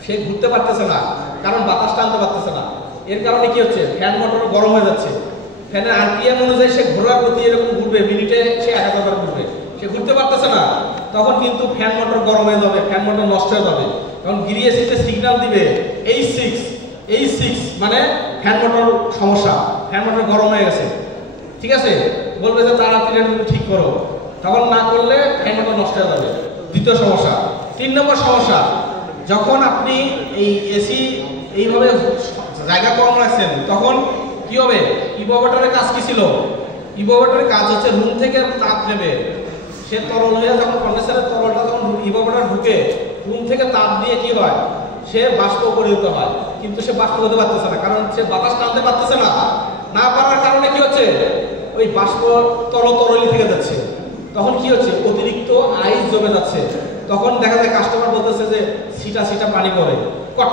সে ঘুরতে পারতেছে না, কারণ বাতাস টানতে পারতেছে না। এর কারণে কি হচ্ছে? ফ্যান মোটর গরম হয়ে যাচ্ছে, ফ্যানের আরপিএম অনুযায়ী সে ঘোরার প্রতি এরকম ঘুরবে, মিনিটে সে 1000 বার ঘুরবে, সে ঘুরতে পারতেছে না, তখন কিন্তু ফ্যান মোটর গরম হয়ে যাবে, ফ্যান মোটর নষ্ট হয়ে যাবে। তখন গিরি এসিতে সিগন্যাল দিবে H6 মানে ফ্যান মোটর সমস্যা, ফ্যান মোটর গরম হয়ে গেছে, ঠিক আছে, বলবে যে তাড়াতাড়ি ঠিক করো, তখন না করলে ফ্যান মোটর নষ্ট হয়ে যাবে। দ্বিতীয় সমস্যা। 3 নম্বর সমস্যা, যখন আপনি এই এসি এইভাবে জায়গা কম রাখছেন তখন কি হবে? ইভোভেটরের কাজ কি ছিল? ইভোভেটরের কাজ হচ্ছে রুম থেকে তাপ নেবে, সে তরল হয়ে যখন কন্ডেন্সারের তরলটা যখন ইভোভেটর ঢুকে রুম থেকে তাপ দিয়ে কি হয়? সে বাষ্প পরিণত হয়, কিন্তু সে বাষ্প হতে পারতেছে না, কারণ সে বাতাস টানতে পারতেছে না। না পারার কারণে কি হচ্ছে? ওই বাষ্প তরলি থেকে যাচ্ছে, তখন কি হচ্ছে? অতিরিক্ত আইস জমে যাচ্ছে। তখন দেখা যায় কাস্টমার বলতেছে যে সিটা পানি পড়ে, কট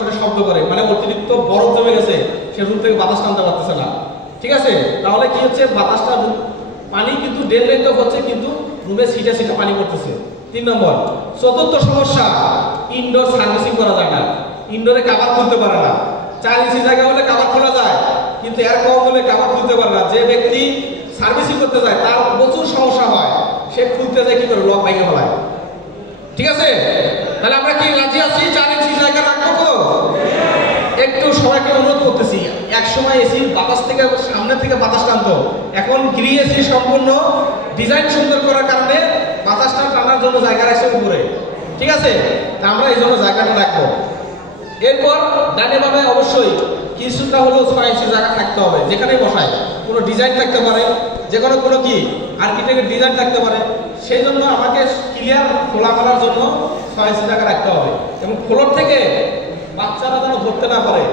করে শব্দ করে, মানে অতিরিক্ত বরফ জমে গেছে, সে রুম থেকে বাতাস টানতে পারতেছে না। ঠিক আছে? তাহলে কি হচ্ছে, বাতাসটা পানি কিন্তু ড্রেন লাইন হচ্ছে কিন্তু রুমে সিটে সিটে পানি পড়তেছে। 3 নম্বর। চতুর্থ সমস্যা, ইনডোর সার্ভিসিং করা যায় না, ইনডোরে কাভার খুলতে পারে না। 4 ইঞ্চি জায়গা হলে কাভার খোলা যায়, কিন্তু এর কম হলে কাভার খুলতে পারে না। যে ব্যক্তি সার্ভিসিং করতে যায় তার প্রচুর সমস্যা হয়, সে খুলতে যায় কি করে, লক ভেঙে ফেলায়। ঠিক আছে? তাহলে আমরা কি রাজি আছি 4 ইঞ্চি জায়গা রাখবো তো? একটু সবাইকে অনুরোধ করতেছি, এক সময় এসির বাতাস থেকে সামনে থেকে বাতাস টানতো, এখন গ্রি এসি সম্পূর্ণ ডিজাইন সুন্দর করার কারণে বাতাসটা টানার জন্য জায়গা রাখছে উপরে। ঠিক আছে? তা আমরা এই জন্য জায়গাটা রাখবো। এরপর ডানে বামে অবশ্যই কিছুটা হলেও 6 ইঞ্চি জায়গা থাকতে হবে, যেখানে বসায় কোনো ডিজাইন থাকতে পারে, যে কোনো কি আর্কিটেক্টের ডিজাইন থাকতে পারে, সেই জন্য আমাকে ক্লিয়ার খোলা করার জন্য 6 ইঞ্চি জায়গা রাখতে হবে। এবং ফ্লোর থেকে বাচ্চারা যেন ধরতে না পারে,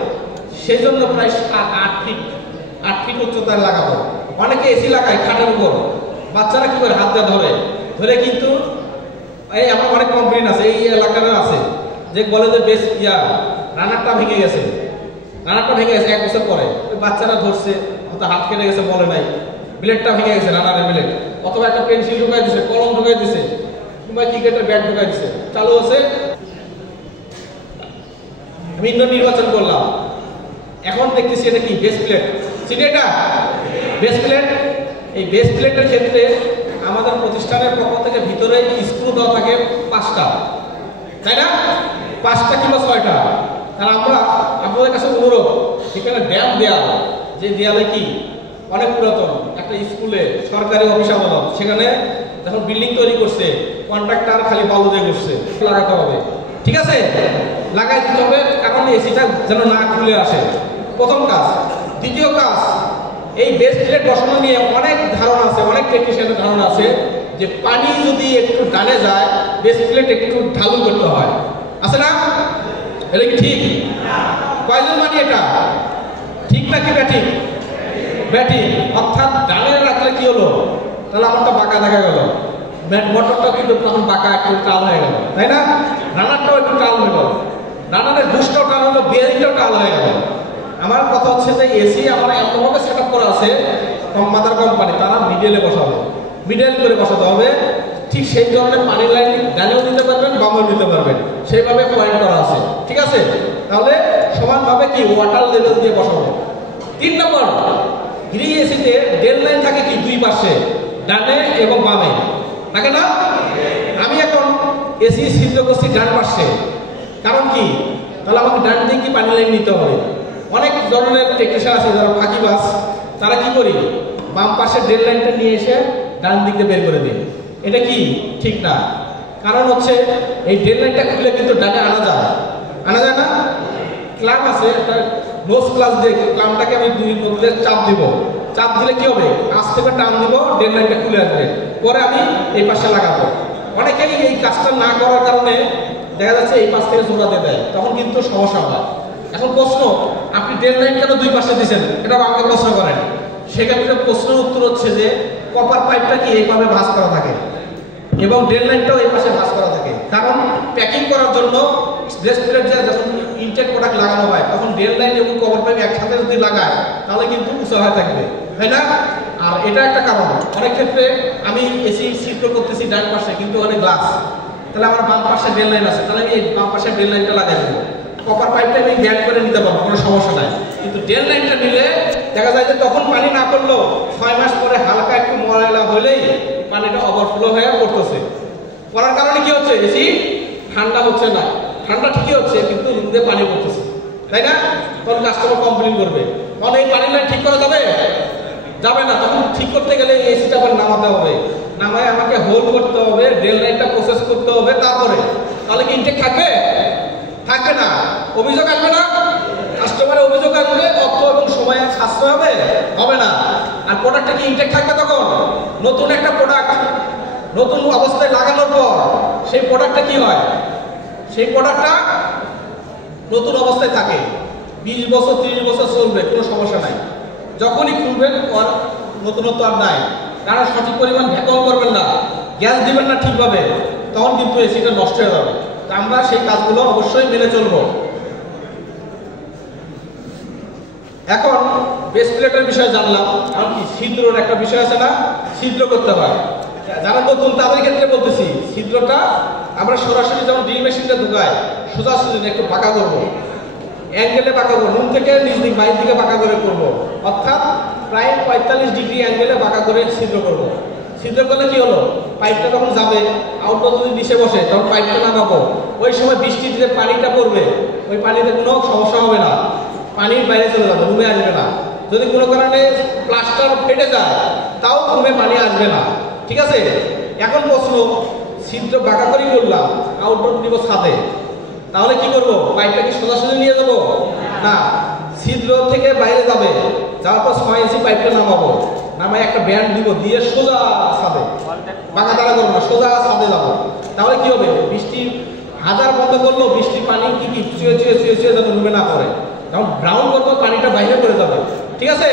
সেই জন্য প্রায় 8 ফিট উচ্চতায় লাগাবো। অনেকে এসি লাগায় খাটের উপর, বাচ্চারা কি করে হাত দিয়ে ধরে কিন্তু এই আমার অনেক কমপ্লেন আছে, এই এলাকার আছে, যে বলে যে বেশ রানারটা ভেঙে গেছে, 1 বছর পরে ওই বাচ্চারা ধরছে, হয়তো হাত কেটে গেছে বলে নাই, ব্লেডটা ভেঙে গেছে, রানারের ব্লেড, অথবা একটা পেন্সিল ঢুকাই দিছে, কলম ঢুকাই দিছে, কিংবা ক্রিকেটের ব্যাট ঢুকাই দিছে, চালু আছে। আমি ইন্ডোর নির্বাচন করলাম, এখন দেখতেছি এটা কি বেস প্লেট, চিনি এটা বেস প্লেট। এই বেস প্লেটের ক্ষেত্রে আমাদের প্রতিষ্ঠানের পক্ষ থেকে ভিতরে স্ক্রু দেওয়া থাকে 5টা, তাই না? 5টা কিংবা 6টা। আর আমরা আপনাদের কাছে অনুরোধ, সেখানে ড্যাম দেয়াল, যে দেয়ালে কি অনেক পুরাতন একটা স্কুলে সরকারি অফিস আদালত, সেখানে যখন বিল্ডিং তৈরি করছে কন্ট্রাক্টর খালি বালু দিয়ে করছে, লাগাতে হবে। ঠিক আছে? লাগাই দিতে হবে, কারণ এসিটা যেন না খুলে আসে, প্রথম কাজ। দ্বিতীয় কাজ, এই বেস প্লেট বসানো নিয়ে অনেক ধারণা আছে, অনেক টেকনিশিয়ানের ধারণা আছে যে পানি যদি একটু ডানে যায় বেস প্লেট একটু ঢালু করতে হয়, আছে না? এটা কি ঠিক? কয়জন মানি এটা ঠিক নাকি ব্যাটিং? ব্যাটিং অর্থাৎ ডানে রাখলে কি হলো, তাহলে আমারটা বাঁকা দেখা গেল, মোটরটা কিন্তু তখন বাঁকা একটু টাল হয়ে গেল, তাই না? রানারটাও একটু টাল হয়ে গেল, রানারের বুস্টটাও টাল হলো, বিয়ারিংটাও টাল হয়ে গেল। আমার কথা হচ্ছে যে এসি আমার এমনভাবে সেট আপ করা আছে, মাদার কোম্পানি তারা মিডলে বসাবে, মিডল করে বসাতে হবে। ঠিক সেই ধরনের পানি লাইন ডানেও নিতে পারবেন, বামেও নিতে পারবেন, সেইভাবে পয়েন্ট করা আছে। ঠিক আছে? তাহলে সমানভাবে কি ওয়াটার লেভেল দিয়ে বসাবো। 3 নম্বর, গ্রি এসিতে ড্রেন লাইন থাকে কি 2 পাশে, ডানে এবং বামে, থাকে না? আমি এখন এসি সিদ্ধ করছি ডান পাশে, কারণ কি, তাহলে আমাকে ডান দিকে কি পানি লাইন নিতে হবে। অনেক ধরনের টেকনিশিয়ান আছে যারা ফাঁকিবাজ, তারা কি করি বাম পাশের ড্রেন লাইনটা নিয়ে এসে ডান দিকে বের করে দিই, এটা কি ঠিক না। কারণ হচ্ছে এই ড্রেন লাইনটা খুলে কিন্তু ডানে আনা যায় না। ক্লাম আছে, একটা নোজ ক্লাস দিয়ে ক্লামটাকে আমি 2 মধ্যে চাপ দিব, চাপ দিলে কি হবে, আজ থেকে টান দিব, ড্রেন লাইনটা খুলে আসবে, পরে আমি এই পাশে লাগাবো। অনেকেই এই কাজটা না করার কারণে দেখা যাচ্ছে এই পাশ থেকে জোড়া দিয়ে দেয়, তখন কিন্তু সমস্যা হয়। এখন প্রশ্ন, আপনি ড্রেন লাইন কেন 2 পাশে দিয়েছেন, এটা আমাকে প্রশ্ন করেন। সেক্ষেত্রে প্রশ্নের উত্তর হচ্ছে যে কপার পাইপটা কি এইভাবে ভাঁজ করা থাকে এবং ড্রেন লাইনটাও এই পাশে ভাঁজ করা থাকে, কারণ প্যাকিং করার জন্য রেস্টুরেন্ট যখন ইনটেক প্রোডাক্ট লাগানো হয় তখন ড্রেন লাইন এবং কভার পাইপ একসাথে যদি লাগায় তাহলে কিন্তু উঁচু হয়ে থাকবে, তাই না? আর এটা একটা কারণ, অনেক ক্ষেত্রে আমি এসি ছিদ্র করতেছি ডান পাশে কিন্তু অনেক গ্লাস, তাহলে আমার বাম পাশে ড্রেন লাইন আছে, তাহলে আমি এই বাম পাশে ড্রেন লাইনটা লাগাই দেবো, কপার পাইপটা আমি ব্যাক করে নিতে পারবো, কোনো সমস্যা নাই। কিন্তু ড্রেন লাইনটা নিলে দেখা যায় যে তখন পানি না পড়লেও 6 মাস পরে হালকা একটু ময়লা হলেই পানিটা ওভারফ্লো হয়ে পড়তেছে। পড়ার কারণে কি হচ্ছে, এসি ঠান্ডা হচ্ছে না, ঠান্ডা ঠিকই হচ্ছে কিন্তু রুম দিয়ে পানি পড়তেছে, তাই না? তখন কাস্টমার কমপ্লেন করবে, তখন এই পানি লাইন ঠিক করা যাবে না। তখন ঠিক করতে গেলে এসিটা আবার নামাতে হবে, নামায় আমাকে হোল্ড করতে হবে, ড্রেন লাইনটা প্রসেস করতে হবে, তারপরে তাহলে কি ইনটেক থাকবে না, অভিযোগ আসবে না, কাস্টমারের অভিযোগ আসবে, অর্থ এবং সময় সাশ্রয় হবে না। আর প্রোডাক্টটা কি ইনটেক থাকবে তখন? নতুন একটা প্রোডাক্ট নতুন অবস্থায় লাগানোর পর সেই প্রোডাক্টটা কি হয়, সেই প্রোডাক্টটা নতুন অবস্থায় থাকে, 20 বছর 30 বছর চলবে, কোনো সমস্যা নাই। যখনই খুলবেন আর নতুনত্ব আর নাই, কারণ সঠিক পরিমাণ ভ্যাকুয়াম করবেন না, গ্যাস দিবেন না ঠিকভাবে, তখন কিন্তু এসিটা নষ্ট হয়ে যাবে। তা আমরা সেই কাজগুলো অবশ্যই মেনে চলবো। এখন বেস প্লেটের বিষয়ে জানলাম, এমনকি ছিদ্রর একটা বিষয় আছে না, ছিদ্র করতে হয়। যারা নতুন তাদের ক্ষেত্রে বলতেছি, ছিদ্রটা আমরা সরাসরি যখন ড্রিল মেশিনটা ঢুকাই সোজাসুজি একটু বাঁকা করবো, অ্যাঙ্গেলে বাঁকা করবো, রুম থেকে নিচ দিক বাইরের দিকে বাঁকা করে করবো, অর্থাৎ প্রায় 45 ডিগ্রি অ্যাঙ্গেলে বাঁকা করে ছিদ্র করবো। ছিদ্র করলে কি হলো, পাইপটা যখন যাবে আউটডোর যদি নিচে বসে তখন পাইপটা নামাবো, ওই সময় বৃষ্টির যে পানিটা পড়বে ওই পানিতে কোনো সমস্যা হবে না, পানির বাইরে চলে যাবে, রুমে আসবে না। যদি কোনো কারণে প্লাস্টার ফেটে যায় তাও রুমে পানি আসবে না, ঠিক আছে। এখন প্রশ্ন, ছিদ্র বাঁকা করেই করলাম, আউটডোর দিব ছাদে, তাহলে কি করব, পাইপটা কি সোজাসুজি নিয়ে যাবো? না, ছিদ্র থেকে বাইরে যাবে, যাওয়ার পর 6 ইঞ্চি পাইপটা নামাবো, নামায় একটা ব্যান্ড দিব, দিয়ে সোজা ছাদে, বাঁকা তাড়া করবো না, সোজা ছাদে যাবো। তাহলে কি হবে, বৃষ্টি হাজার বন্ধ করলো, বৃষ্টির পানি কি চুয়ে চুয়ে চুয়ে চুয়ে যেন রুমে না পড়ে, যখন গ্রাউন্ড করবো পানিটা বাইরে করে যাবে, ঠিক আছে।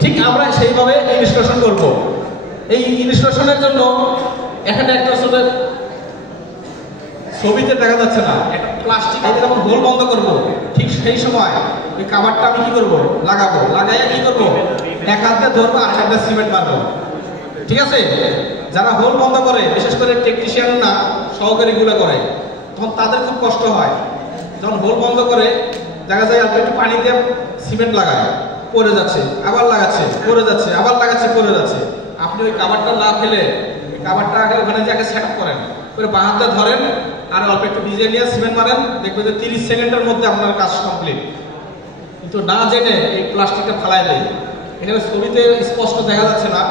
ঠিক আমরা সেইভাবে ইনস্টলেশন করব। এই ইনস্টলেশনের জন্য এখানে একটা আসলে ছবিতে দেখা যাচ্ছে না, একটা প্লাস্টিক এটা যখন হোল বন্ধ করব ঠিক সেই সময় ওই কাভারটা আমি কি করব, লাগাবো, লাগাইয়া কি করব, এক হাতে ধরবো আর এক হাতে সিমেন্ট মারবো, ঠিক আছে। যারা হোল বন্ধ করে, বিশেষ করে টেকনিশিয়ান না সহকারীগুলো করে, তখন তাদের খুব কষ্ট হয়। যখন হোল বন্ধ করে দেখা যায় আপনি একটু পানি দিয়ে সিমেন্ট লাগায়, পড়ে যাচ্ছে, আবার লাগাচ্ছে, পড়ে যাচ্ছে, আবার লাগাচ্ছে, পড়ে যাচ্ছে। আপনি ওই কাভারটা না ফেলে কাভারটা আগে ওখানে যে আগে সেট আপ করেন, করে বাঁ হাতে ধরেন আর অল্প একটু ভিজিয়ে নিয়ে সিমেন্ট মারেন, দেখবেন যে 30 সেকেন্ডের মধ্যে আপনার কাজ কমপ্লিট। কিন্তু না জেনে এই প্লাস্টিকটা ফালাই দেয়। এখানে ছবিতে স্পষ্ট দেখা যাচ্ছে না,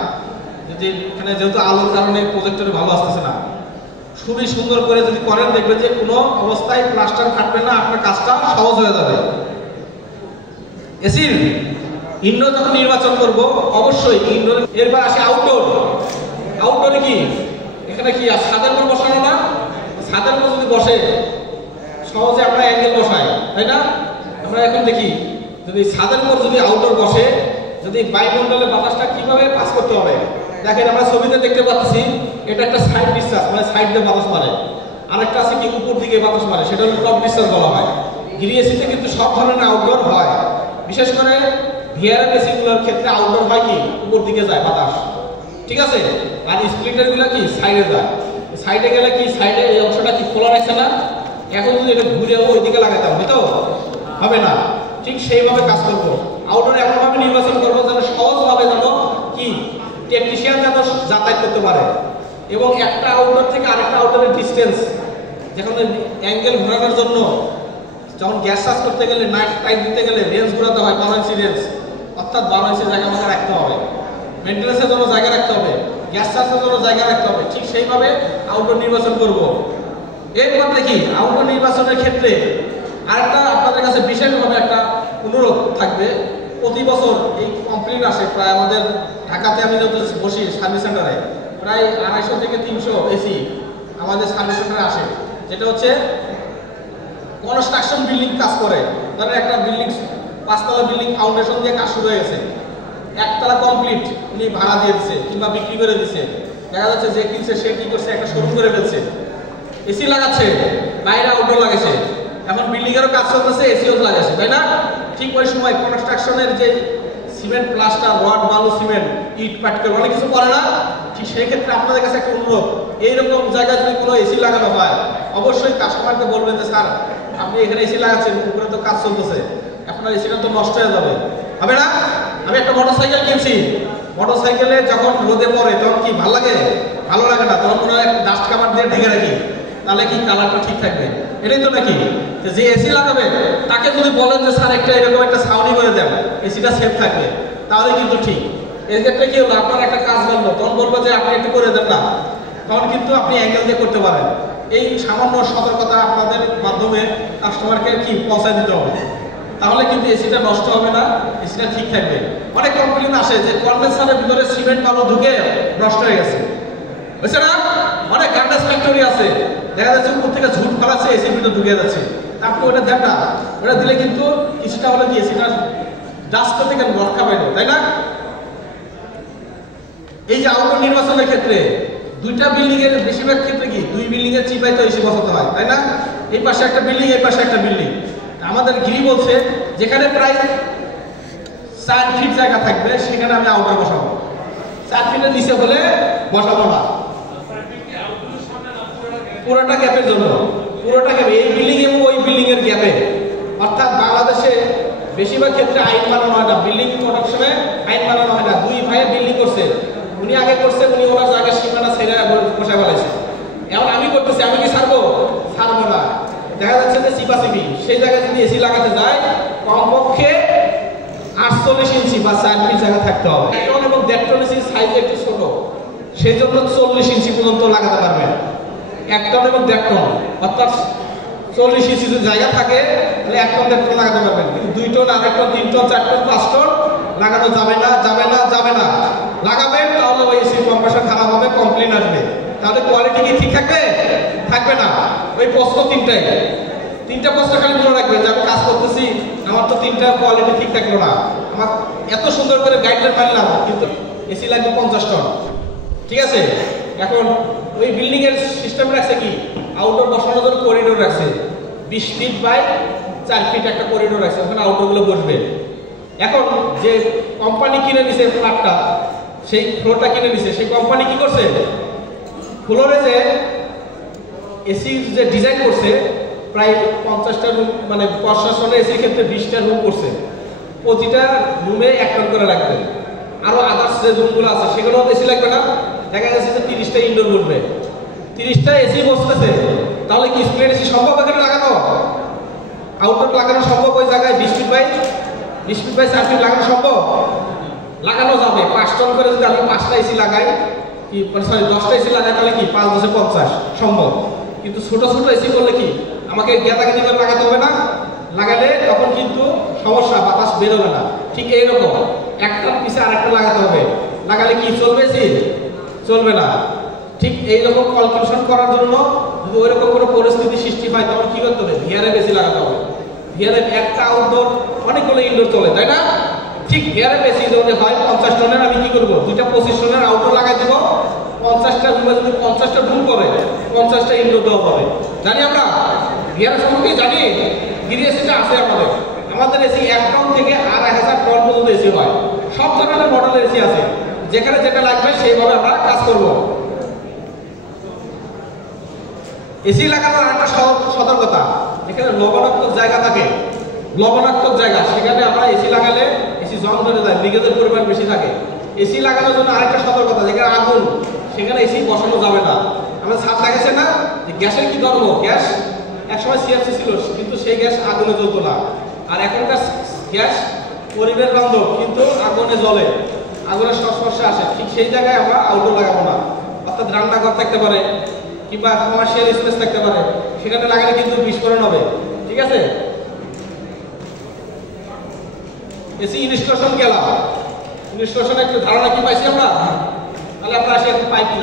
যে এখানে যেহেতু আলোর কারণে প্রজেক্টরে ভালো আসতেছে না। খুবই সুন্দর করে যদি করেন দেখবেন যে কোনো অবস্থায় প্লাস্টার ফাটবে না, আপনার কাজটা সহজ হয়ে যাবে। এসির ইনডোর যখন নির্বাচন করব, অবশ্যই ইনডোর, এরপর আসে আউটডোর। আউটডোরে কি এখানে কি ছাদের উপর বসানো না, ছাদের উপর যদি বসে সহজে আমরা অ্যাঙ্গেল বসাই, তাই না। আমরা এখন দেখি যদি ছাদের উপর যদি আউটডোর বসে, যদি বায়ুমণ্ডলের বাতাসটা কিভাবে পাস করতে হবে, দেখেন আমরা ছবিতে দেখতে পাচ্ছি এটা একটা সাইড ডিসচার্জ, মানে সাইড দিয়ে বাতাস মারে, আরেকটা আছে কি উপর দিকে বাতাস মারে, সেটা হলো টপ ডিসচার্জ বলা হয়। গিরিএসিতে কিন্তু সব ধরনের আউটডোর হয়, বিশেষ করে ভিআরএম এসিগুলোর ক্ষেত্রে আউটডোর হয় কি উপর দিকে যায় বাতাস, ঠিক আছে। আর স্প্লিটারগুলো কি সাইডে যায়, সাইডে গেলে কি সাইডে এই অংশটা কি খোলা রাখছে না, এখন যদি এটা ঘুরে ওই দিকে লাগাতাম হয়তো হবে না। ঠিক সেইভাবে কাজ করবো, আউটডোর এমনভাবে নির্বাচন করবো যেন সহজভাবে যেন কি টেকনিশিয়ান যেন যাতায়াত করতে পারে, এবং একটা আউটডোর থেকে আরেকটা আউটডোরের ডিস্টেন্স, যেখানে অ্যাঙ্গেল ঘোরানোর জন্য যখন গ্যাস চার্জ করতে গেলে নাইট টাইট দিতে গেলে রেঞ্জ ঘোরাতে হয় 12 ইঞ্চি রেঞ্জ, অর্থাৎ 12 ইঞ্চি জায়গা আমাকে রাখতে হবে, মেনটেন্যান্সের জন্য জায়গা রাখতে হবে, গ্যাস চার্জের জন্য জায়গা রাখতে হবে। ঠিক সেইভাবে আউটডোর নির্বাচন করব। এরপর দেখি আউটডোর নির্বাচনের ক্ষেত্রে আরেকটা আপনাদের কাছে বিশেষভাবে একটা অনুরোধ থাকবে। প্রতি বছর এই কমপ্লেইন আসে, প্রায় আমাদের ঢাকাতে আমি যত বসি সার্ভিস সেন্টারে প্রায় 250 থেকে 300 এসি আমাদের সার্ভিস সেন্টারে আসে, যেটা হচ্ছে কনস্ট্রাকশন বিল্ডিং কাজ করে। ধরেন একটা বিল্ডিং 5 তলা বিল্ডিং ফাউন্ডেশন দিয়ে কাজ শুরু হয়ে গেছে, একতলা কমপ্লিট উনি ভাড়া দিয়ে দিচ্ছে কিংবা বিক্রি করে দিচ্ছে, দেখা যাচ্ছে যে কিনছে সে কি করছে একটা শোরুম করে ফেলছে, এসি লাগাচ্ছে, বাইরে আউটডোর লাগাচ্ছে, এখন বিল্ডিং এরও কাজ চলতেছে, এসিও লাগাচ্ছে, তাই না। ঠিক ওই সময় কনস্ট্রাকশনের যে সিমেন্ট প্লাস্টার রড বালু সিমেন্ট ইট পাটকেল অনেক কিছু করে না, ঠিক সেই ক্ষেত্রে আপনাদের কাছে একটা অনুরোধ, এইরকম জায়গায় যদি কোনো এসি লাগানো হয় অবশ্যই কাস্টমারকে বলবেন যে স্যার আপনি এখানে এসি লাগাচ্ছেন, উপরে তো কাজ চলতেছে, আপনার এসিটা তো নষ্ট হয়ে যাবে, হবে না। আমি একটা মোটরসাইকেল কিনছি, মোটরসাইকেলে যখন রোদে পড়ে তখন কি ভালো লাগে, ভালো লাগে না, তখন মনে হয় ডাস্ট কাভার দিয়ে ঢেকে রাখি, তাহলে কি কালারটা ঠিক থাকবে, এটাই তো নাকি। যে এসি লাগাবে তাকে যদি বলেন যে স্যার একটা এরকম একটা ছাউনি করে দেন এসিটা সেফ থাকবে, তাহলে কিন্তু ঠিক। এই ক্ষেত্রে কি হলো, আপনার একটা কাজ করলো, তখন বলবো যে আপনি একটু করে দেন না, তখন কিন্তু আপনি অ্যাঙ্গেল দিয়ে করতে পারেন। এই সামান্য সতর্কতা আপনাদের মাধ্যমে কাস্টমারকে কি পৌঁছায় দিতে হবে, তাহলে কিন্তু এসিটা নষ্ট হবে না, এসিটা ঠিক থাকবে। অনেক কমপ্লেইন আসে যে কন্ডেন্সারের ভিতরে সিমেন্ট বালু ঢুকে নষ্ট হয়ে গেছে, বুঝছে না। অনেক গার্মেন্টস ফ্যাক্টরি আছে, দেখা যাচ্ছে উপর থেকে ঝুট ফেলাচ্ছে, এসির ভিতরে ঢুকে যাচ্ছে, আপনি ওটা দেন না, ওটা দিলে কিন্তু কিছুটা হলে কি এসিটা ডাস্ট করতে কেন রক্ষা পাইল, তাই না। এই যে আউটডোর নির্বাচনের ক্ষেত্রে দুইটা বিল্ডিং এর বেশিরভাগ ক্ষেত্রে কি দুই বিল্ডিং এর চিপাই তো এসি বসাতে হয়, তাই না। এই পাশে একটা বিল্ডিং, এই পাশে একটা বিল্ডিং। আমাদের গিরি বলছে যেখানে প্রায় 4 ফিট জায়গা থাকবে, সেখানে আমি আউটার বসাবো। 4 ফিটের নিচে হলে বসাবো না। পুরোটা গ্যাপের জন্য, পুরোটা গ্যাপে, এই বিল্ডিং এবং ওই বিল্ডিং এর গ্যাপে। অর্থাৎ বাংলাদেশে বেশিরভাগ ক্ষেত্রে আইন বানানো হয় না, বিল্ডিং প্রোডাকশনে আইন বানানো হয় না। দুই ভাইয়ে বিল্ডিং করছে, উনি আগে করছে, উনি ওনার জায়গায় সীমানা ছেড়ে বসে ফেলাইছে। এখন আমি করতেছি, আমি কি ছাড়বো? ছাড়বো না। দেখা যাচ্ছে যে চিপাচিপি, সেই জায়গায় যদি এসি লাগাতে যায় কমপক্ষে 48 ইঞ্চি বা 4 ফিট জায়গা থাকতে হবে। 1 টন এবং 1.5 টন এসির সাইজ একটু ছোট, সেই জন্য 40 ইঞ্চি পর্যন্ত লাগাতে পারবেন। 1 টন এবং 1.5 টন, অর্থাৎ 40 ইঞ্চি যদি জায়গা থাকে তাহলে 1 টন 1.5 টন লাগাতে পারবেন। কিন্তু 2 ton, 2.5 ton, 3 ton, 4 ton, 5 ton লাগানো যাবে না, যাবে না, যাবে না। লাগাবেন তাহলে ওই এসির কম্প্রেসর খারাপ হবে, কমপ্লেইন আসবে। তাহলে কোয়ালিটি কি ঠিক থাকবে? থাকবে না। ওই প্রশ্ন তিনটা প্রশ্ন খালি মনে রাখবেন যে আমি কাজ করতেছি, আমার তো 3টা কোয়ালিটি ঠিক থাকলো না। আমার এত সুন্দর করে গাইডলাইন মানলাম, কিন্তু এসি লাগবে 50 টন। ঠিক আছে? এখন ওই বিল্ডিং এর সিস্টেম রাখছে কি, আউটডোর বসানোর জন্য করিডোর রাখছে, 20 ফিট বাই 4 ফিট একটা করিডোর রাখছে, ওখানে আউটডোর গুলো বসবে। এখন যে কোম্পানি কিনে নিছে ফ্ল্যাটটা, সেই ফ্লোরটা কিনে নিছে, সেই কোম্পানি কি করছে, ফ্লোরে যে এসি যে ডিজাইন করছে প্রায় 50টা রুম, মানে প্রশাসনে এসির ক্ষেত্রে 20টা রুম করছে। প্রতিটা রুমে 1 টন করে লাগবে। আরো আদার্স যে রুমগুলো আছে সেগুলো এসি লাগবে না। দেখা যাচ্ছে যে 30টা ইনডোর বসবে, 30টা এসি বসতেছে। তাহলে কি স্প্লিট এসি সম্ভব এখানে লাগানো? আউটডোর লাগানো সম্ভব? ওই জায়গায় 20 ফিট বাই 4 ফিট লাগানো সম্ভব? লাগানো যাবে। 5 টন করে যদি আমি 5টা এসি লাগাই, কি সরি 10টা এসি লাগাই, তাহলে কি 5 10 50 সম্ভব। কিন্তু ছোট ছোট এসি করলে কি আমাকে গেঁদাগেঁদি করে লাগাতে হবে না? লাগালে তখন কিন্তু সমস্যা, বাতাস বেরোবে না। ঠিক এইরকম একটার পিছে আরেকটা লাগাতে হবে। লাগালে কি চলবে এসি? চলবে না। ঠিক এইরকম ক্যালকুলেশন করার জন্য যদি ওইরকম কোনো পরিস্থিতি সৃষ্টি হয় তখন কি করতে হবে? ভিআরএফ এসি লাগাতে হবে। ভিআরএফ একটা আউটডোর অনেকগুলো ইনডোর চলে, তাই না? ঠিক ভিআরএফ এসি যদি হয় 50 টনের, আমি কি করবো? 2টা 25 টনের আউটডোর লাগাই দেবো। 50টা রুমে যদি 50টা রুম করে 50টা ইনডোর দেওয়া হবে। জানি আমরা ভিআরএফ সম্পর্কে জানি, গিরি এসিটা আছে আমাদের। আমাদের এসি 1 টন থেকে 1000 টন পর্যন্ত এসি হয়। সব ধরনের মডেলের এসি আছে, যেখানে যেটা লাগবে সেইভাবে আমরা কাজ করব। এসি লাগানোর একটা সতর্কতা, যেখানে লবণাক্ত জায়গা থাকে, লবণাক্ত জায়গা, সেখানে আমরা এসি লাগালে এসি জং ধরে যায়, লিকেজের পরিমাণ বেশি থাকে। এসি লাগানোর জন্য আরেকটা সতর্কতা, যেখানে আগুন, সেখানে এসি বসানো যাবে না। আমরা ছাদ দেখেছে না যে গ্যাসের কি ধর্ম? গ্যাস একসময় সিএফসি ছিল, কিন্তু সেই গ্যাস আগুনে জ্বলতো না। আর এখনকার গ্যাস পরিবেশ বান্ধব, কিন্তু আগুনে জ্বলে, আগুনের সংস্পর্শে আসে। ঠিক সেই জায়গায় আমরা আউটডোর লাগাবো না। অর্থাৎ রান্নাঘর থাকতে পারে কিংবা কমার্শিয়াল স্পেস থাকতে পারে, সেখানে লাগালে কিন্তু বিস্ফোরণ হবে। ঠিক আছে? এসি ইনস্টলেশন গেলাম, ইনস্টলেশনের একটু ধারণা কি পাইছি আমরা? তাহলে আমরা আসি এখন পাইপিং।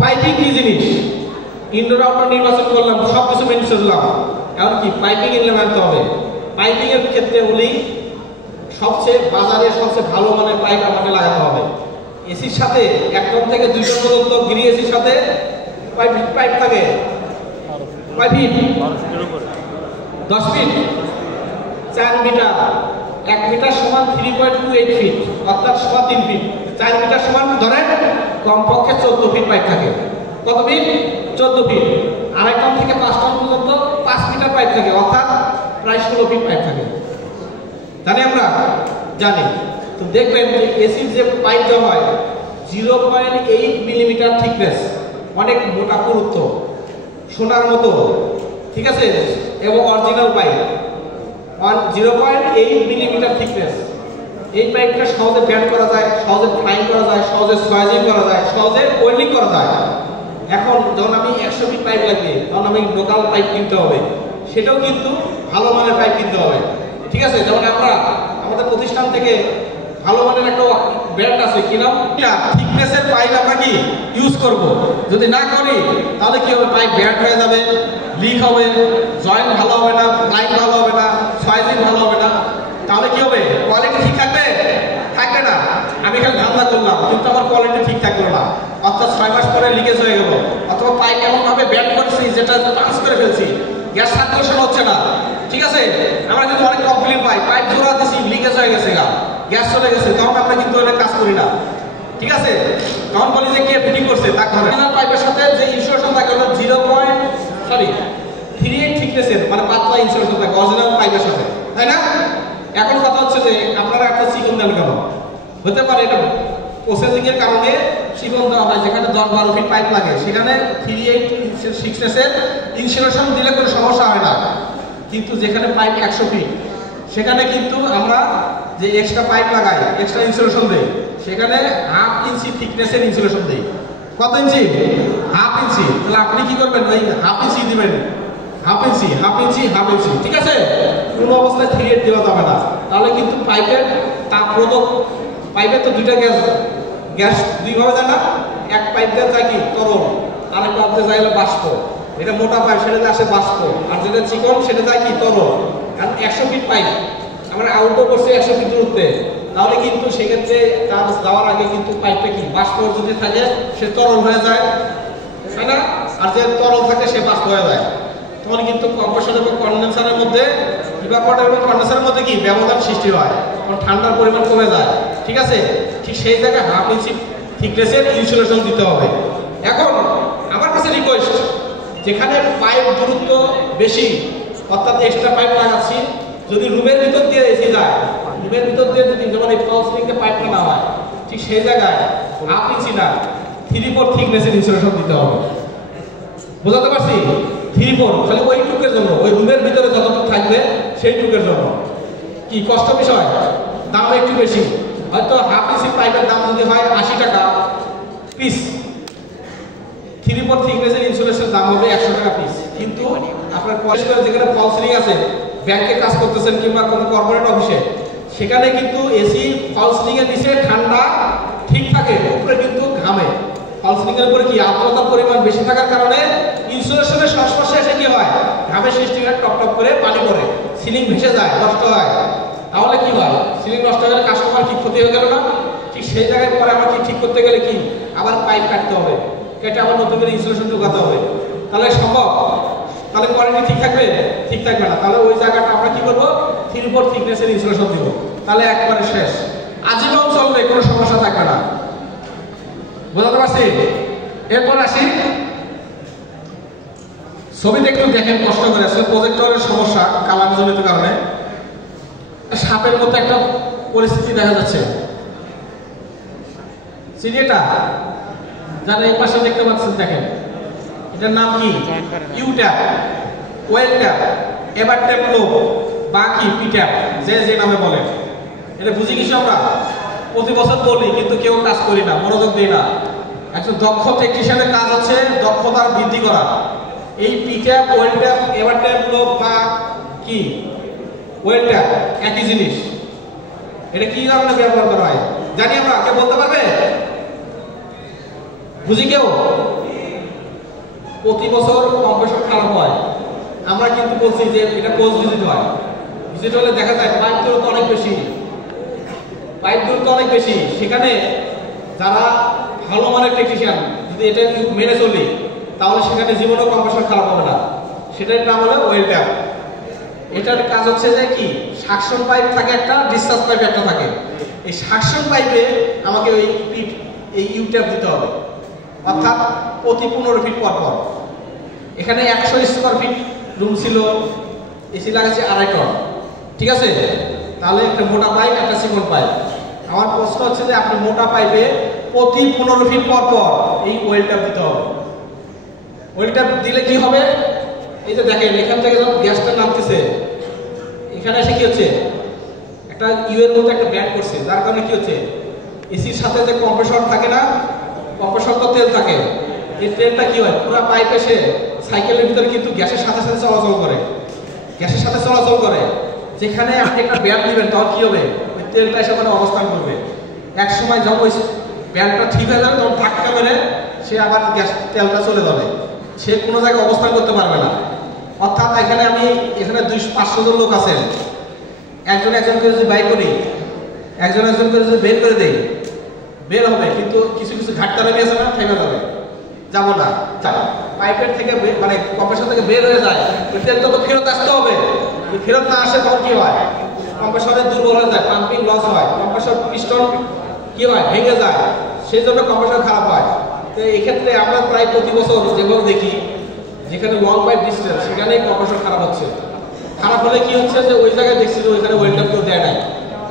পাইপিং কি জিনিস? ইনডোর আউটডোর নির্বাচন করলাম, সব কিছু মেনে চললাম। এখন কি পাইপিং এর মানতে হবে। পাইপিং এর ক্ষেত্রে হলেই সবচেয়ে বাজারে সবচেয়ে ভালো মানের পাইপ আমাকে লাগাতে হবে। এসির সাথে 1 টন থেকে 2 টন পর্যন্ত গিরি এসির সাথে পাইপ থাকে। কয় ফিট? 10 fit, 4 metre. 1 মিটার সমান 3.28 ফিট, অর্থাৎ 3 ফিট। 4 মিটার সমান ধরেন কমপক্ষে 14 ফিট পাইপ থাকে। কত ফিট? 14 ফিট। 2.5 টন থেকে 5 টন পর্যন্ত 5 মিটার পাইপ থাকে, অর্থাৎ প্রায় 16 ফিট পাইপ থাকে। জানি আমরা? জানি। তো দেখবেন যে এসির যে পাইপটা হয় 0.8 মিলিমিটার থিকনেস, অনেক মোটা পুরুত্ব, সোনার মতো। ঠিক আছে? এবং অরিজিনাল পাইপ 0.8 মিলিমিটার থিকনেস। এই পাইপটা সহজে ব্যান্ড করা যায়, সহজে ফ্লাইং করা যায়, সহজে সোয়াজিং করা যায়, সহজে ওয়েল্ডিং করা যায়। এখন যখন আমি 100 ফিট পাইপ লাগবে, তখন আমি লোকাল পাইপ কিনতে হবে, সেটাও কিন্তু ভালো মানের পাইপ কিনতে হবে। ঠিক আছে? যেমন আমরা আমাদের প্রতিষ্ঠান থেকে ভালো মানের একটা ব্র্যান্ড আছে, কি নাম? থিকনেসের পাইপ আমরা কি ইউজ করব। যদি না করি তাহলে কি হবে? পাইপ ব্যান্ড হয়ে যাবে, লিক হবে, জয়েন্ট ভালো হবে না, লাইন ভালো হবে না, সোয়াজিং ভালো হবে না। তাহলে কি হবে? কোয়ালিটি ঠিক থাকবে? থাকবে না। আমি খালি ধান্দা করলাম, কিন্তু আমার কোয়ালিটি ঠিক থাকলো না। অর্থাৎ 6 মাস পরে লিকেজ হয়ে গেল, অথবা পাইপ এমনভাবে ব্যান্ড করেছি যেটা ট্রান্স করে ফেলছি, গ্যাস সার্কুলেশন হচ্ছে না। ঠিক আছে? আমরা কিন্তু অনেক কমপ্লেন পাই, পাইপ জোড়া দিছি, লিকেজ হয়ে গেছে গা। গ্যাস চলে গেছে, তখন আমরা কিন্তু ওটা কাজ করি না, ঠিক আছে? তখন বলি যে কে ফিটিং করছে তা করে। পাইপের সাথে যে ইনসুলেশন থাকে হলো 0.38 থিকনেসের, মানে পাতলা ইনসুলেশন থাকে অরিজিনাল পাইপের সাথে, তাই না? এখন কথা হচ্ছে যে আপনারা একটা চিকন দেন কেন? হতে পারে এটা প্রসেসিং এর কারণে চিকন দেওয়া হয়, যেখানে 10-12 ফিট পাইপ লাগে সেখানে 38 থিকনেসের ইনসুলেশন দিলে কোনো সমস্যা হয় না। কিন্তু যেখানে পাইপ 100 ফিট সেখানে কিন্তু আমরা যে এক্সট্রা পাইপ লাগাই, এক্সট্রা ইনসুলেশন দেই, সেখানে 1/2 ইঞ্চি থিকনেসের ইনসুলেশন দেই। কত ইঞ্চি? 1/2 ইঞ্চি। তাহলে আপনি কি করবেন? ওই 1/2 ইঞ্চি দিবেন, 1/2 ইঞ্চি, 1/2 ইঞ্চি, ঠিক আছে? কোনো অবস্থায় 38 দেওয়া যাবে না, তাহলে কিন্তু পাইপের তাপরোধক, পাইপের তো দুইটা গ্যাস দুইভাবে যায় না, এক পাইপ দিয়ে যায় কি তরল, আরেক পাইপ দিয়ে যায় হলো বাষ্প। এটা মোটা পাইপ, সেটাতে আসে বাষ্প, আর যেটা চিকন সেটা যায় কি তরল। কারণ 100 ফিট পাইপ আমরা আউটডোর করছি 100 ফিট দূরত্বে, তাহলে কিন্তু সেক্ষেত্রে কাজ দেওয়ার আগে কিন্তু পাইপটা কি বাষ্প যদি থাকে সে তরল হয়ে যায়, তাই না? আর যে তরল থাকে সে বাষ্প হয়ে যায়, তখন কিন্তু কম্প্রেসর এবং কন্ডেন্সারের মধ্যে, ইভাপোরেটর এবং কন্ডেন্সারের মধ্যে কি ব্যবধান সৃষ্টি হয়, তখন ঠান্ডার পরিমাণ কমে যায়, ঠিক আছে? ঠিক সেই জায়গায় 1/2 ইঞ্চি থিকনেসের ইনসুলেশন দিতে হবে। এখন আমার কাছে রিকোয়েস্ট, যেখানে পাইপ দূরত্ব বেশি, অর্থাৎ এক্সট্রা পাইপ লাগাচ্ছি, যদি রুমের ভিতর দিয়ে এসে যায়, রুমের ভিতর দিয়ে যদি যেমন এই ফলস লিঙ্কে পাইপটা না হয়, ঠিক সেই জায়গায় 1/2 ইঞ্চি না 3/4 থিকনেসের ইনসুলেশন দিতে হবে। বুঝাতে পারছি? 3/4 খালি ওই টুকের জন্য, ওই রুমের ভিতরে যতটুকু থাকবে সেই টুকের জন্য। কি কষ্ট বিষয়? দাম একটু বেশি, হয়তো 1/2 ইঞ্চি পাইপের দাম যদি হয় 80 টাকা পিস, 3/4 থিকনেসের ইনসুলেশন দাম হবে 100 টাকা পিস। কিন্তু আপনার পরিষ্কার যেখানে ফলস লিঙ্ক আছে, ব্যাংকে কাজ করতেছেন কিংবা কোনো কর্পোরেট অফিসে, সেখানে কিন্তু এসি ফলস লিঙ্কের নিচে ঠান্ডা ঠিক থাকে, উপরে কিন্তু ঘামে। ফলস লিঙ্কের উপরে কি আর্দ্রতার পরিমাণ বেশি থাকার কারণে ইনসুলেশনের সংস্পর্শে এসে কি হয়, ঘামের সৃষ্টি হয়, টপ টপ করে পানি পড়ে, সিলিং ভেসে যায়, নষ্ট হয়। তাহলে কি হয়? সিলিং নষ্ট হলে কাস্টমার কি ক্ষতি হয়ে গেল না? ঠিক সেই জায়গায় পরে আমাকে ঠিক করতে গেলে কি আবার পাইপ কাটতে হবে, কেটে আবার নতুন করে ইনসুলেশন ঢোকাতে হবে। তাহলে সম্ভব? তাহলে কোয়ালিটি ঠিক থাকবে? ঠিক থাকবে না। তাহলে ওই জায়গাটা আমরা কি করবো? 3/4 থিকনেসের ইনসুলেশন দিব, তাহলে একবারে শেষ, আজীবন চলবে, কোনো সমস্যা থাকবে না। বুঝতে পারছি? এরপর আসি, ছবিতে একটু দেখেন কষ্ট করে, আসলে প্রজেক্টরের সমস্যা কালার জনিত কারণে সাপের মতো একটা পরিস্থিতি দেখা যাচ্ছে। সিরিয়াটা যারা এই পাশে দেখতে পাচ্ছেন, দেখেন এটার নাম কি? ইউ-ট্যাপ, ওয়েল ট্যাপ, এবার ট্যাপ লো বা কি পি-ট্যাপ, যে যে নামে বলেন। এটা বুঝি কিছু আমরা প্রতি বছর বলি, কিন্তু কেউ কাজ করি না, মনোযোগ দিই না। একজন দক্ষ টেকনিশিয়ানের কাজ হচ্ছে দক্ষতা বৃদ্ধি করা। এই পি-ট্যাপ, ওয়েল ট্যাপ, এবার ট্যাপ লো বা কি ওয়েল ট্যাপ একই জিনিস। এটা কি ধরনের ব্যবহার করা হয় জানি আমরা? কে বলতে পারবে? বুঝি কেউ? প্রতি বছর কম্প্রেসর খারাপ হয়, আমরা কিন্তু বলছি যে এটা পোস্ট ভিজিট হয়। ভিজিট হলে দেখা যায় পাইপ দূরত্ব অনেক বেশি, পাইপ দূরত্ব অনেক বেশি। সেখানে যারা ভালো মানের টেকনিশিয়ান যদি এটা মেনে চলি, তাহলে সেখানে জীবনেও কম্প্রেসর খারাপ হবে না। সেটার নাম হলো ওয়েল ট্যাপ। এটার কাজ হচ্ছে যে কি, সাকশন পাইপ থাকে একটা, ডিসচার্জ পাইপ একটা থাকে। এই সাকশন পাইপে আমাকে ওই পিট, এই ইউ ট্যাপ দিতে হবে, অর্থাৎ প্রতি 15 ফিট পর পর। এখানে 100 স্কোয়ার ফিট রুম ছিল, এসি লাগাচ্ছে 2.5 টন, ঠিক আছে? তাহলে একটা মোটা পাইপ, একটা চিকন পাইপ। আমার প্রশ্ন হচ্ছে যে আপনি মোটা পাইপে প্রতি 15 ফিট পর পর এই ওয়েল ট্যাপ দিতে হবে। ওয়েল ট্যাপ দিলে কি হবে? এই যে দেখেন এখান থেকে যখন গ্যাসটা নামতেছে, এখানে এসে কি হচ্ছে, একটা ইউ এর মধ্যে একটা ব্যান্ড করছে, যার কারণে কি হচ্ছে, এসির সাথে যে কম্প্রেসর থাকে না, কম্প্রেসর তো তেল থাকে, এই তেলটা কি হয় পুরো পাইপ এসে সাইকেলের ভিতরে কিন্তু গ্যাসের সাথে সাথে চলাচল করে, গ্যাসের সাথে চলাচল করে। যেখানে আপনি একটা ব্যান্ড দিবেন, তখন কি হবে, ওই তেলটা এসে ওখানে অবস্থান করবে। এক সময় যখন ওই ব্যান্ডটা ঠিক হয়ে যাবে, তখন ধাক্কা মেরে সে আবার গ্যাস তেলটা চলে যাবে, সে কোনো জায়গায় অবস্থান করতে পারবে না। অর্থাৎ এখানে আমি এখানে 200-500 জন লোক আছেন, একজন একজনকে যদি বাই করি, একজন একজনকে যদি বের করে দেই, বের হবে, কিন্তু কিছু কিছু ঘাটতে নেমে আছে না, থেমে যাবে, যাবো না। পাইপের থেকে মানে কম্প্রেসর থেকে বের হয়ে যায়, ওই তেলটা তো ফেরত আসতে হবে। ফেরত না আসে তখন কি হয়, কম্প্রেসরে দুর্বল হয়ে যায়, পাম্পিং লস হয়, কম্প্রেসর পিস্টন কি হয় ভেঙে যায়, সেই জন্য কম্প্রেসর খারাপ হয়। তো এই ক্ষেত্রে আমরা প্রায় প্রতি বছর যেভাবে দেখি যেখানে লং পাইপ ডিস্টেন্স সেখানেই কম্প্রেসর খারাপ হচ্ছে। খারাপ হলে কি হচ্ছে যে ওই জায়গায় দেখছি যে ওইখানে ওয়েল্ডার কেউ দেয় নাই।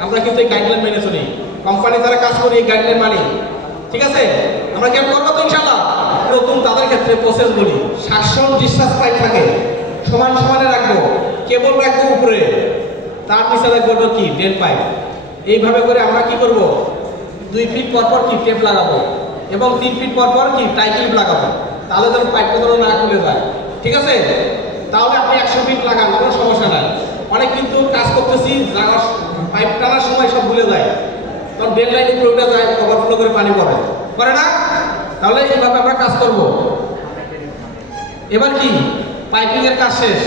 আমরা কিন্তু এই গাইডলাইন মেনে চলি, কোম্পানি যারা কাজ করি এই গাইডলাইন মানি, ঠিক আছে? আমরা কেন করবো তো ইনশাআল্লাহ। নতুন তাদের ক্ষেত্রে প্রসেস বলি, সাকশন ডিসচার্জ পাইপ থাকে সমান সমানে রাখবো, কেবল রাখবো উপরে, তার নিচে রাখবো কি ড্রেন পাইপ। এইভাবে করে আমরা কি করব, 2 ফিট পর পর কি টেপ লাগাবো এবং 3 ফিট পর পর কি টাই ক্লিপ লাগাবো, তাহলে যেন পাইপটা যেন না খুলে যায়, ঠিক আছে? তাহলে আপনি 100 ফিট লাগান, কোনো সমস্যা নাই। অনেক কিন্তু কাজ করতেছি লাগার পাইপ টানার সময় সব ভুলে যায়, তখন ড্রেন লাইনে পুরোটা যায়, ওভারফ্লো করে পানি পড়ে না। তাহলে এইভাবে আমরা কাজ করব। এবার কি পাইপিং এর কাজ শেষ,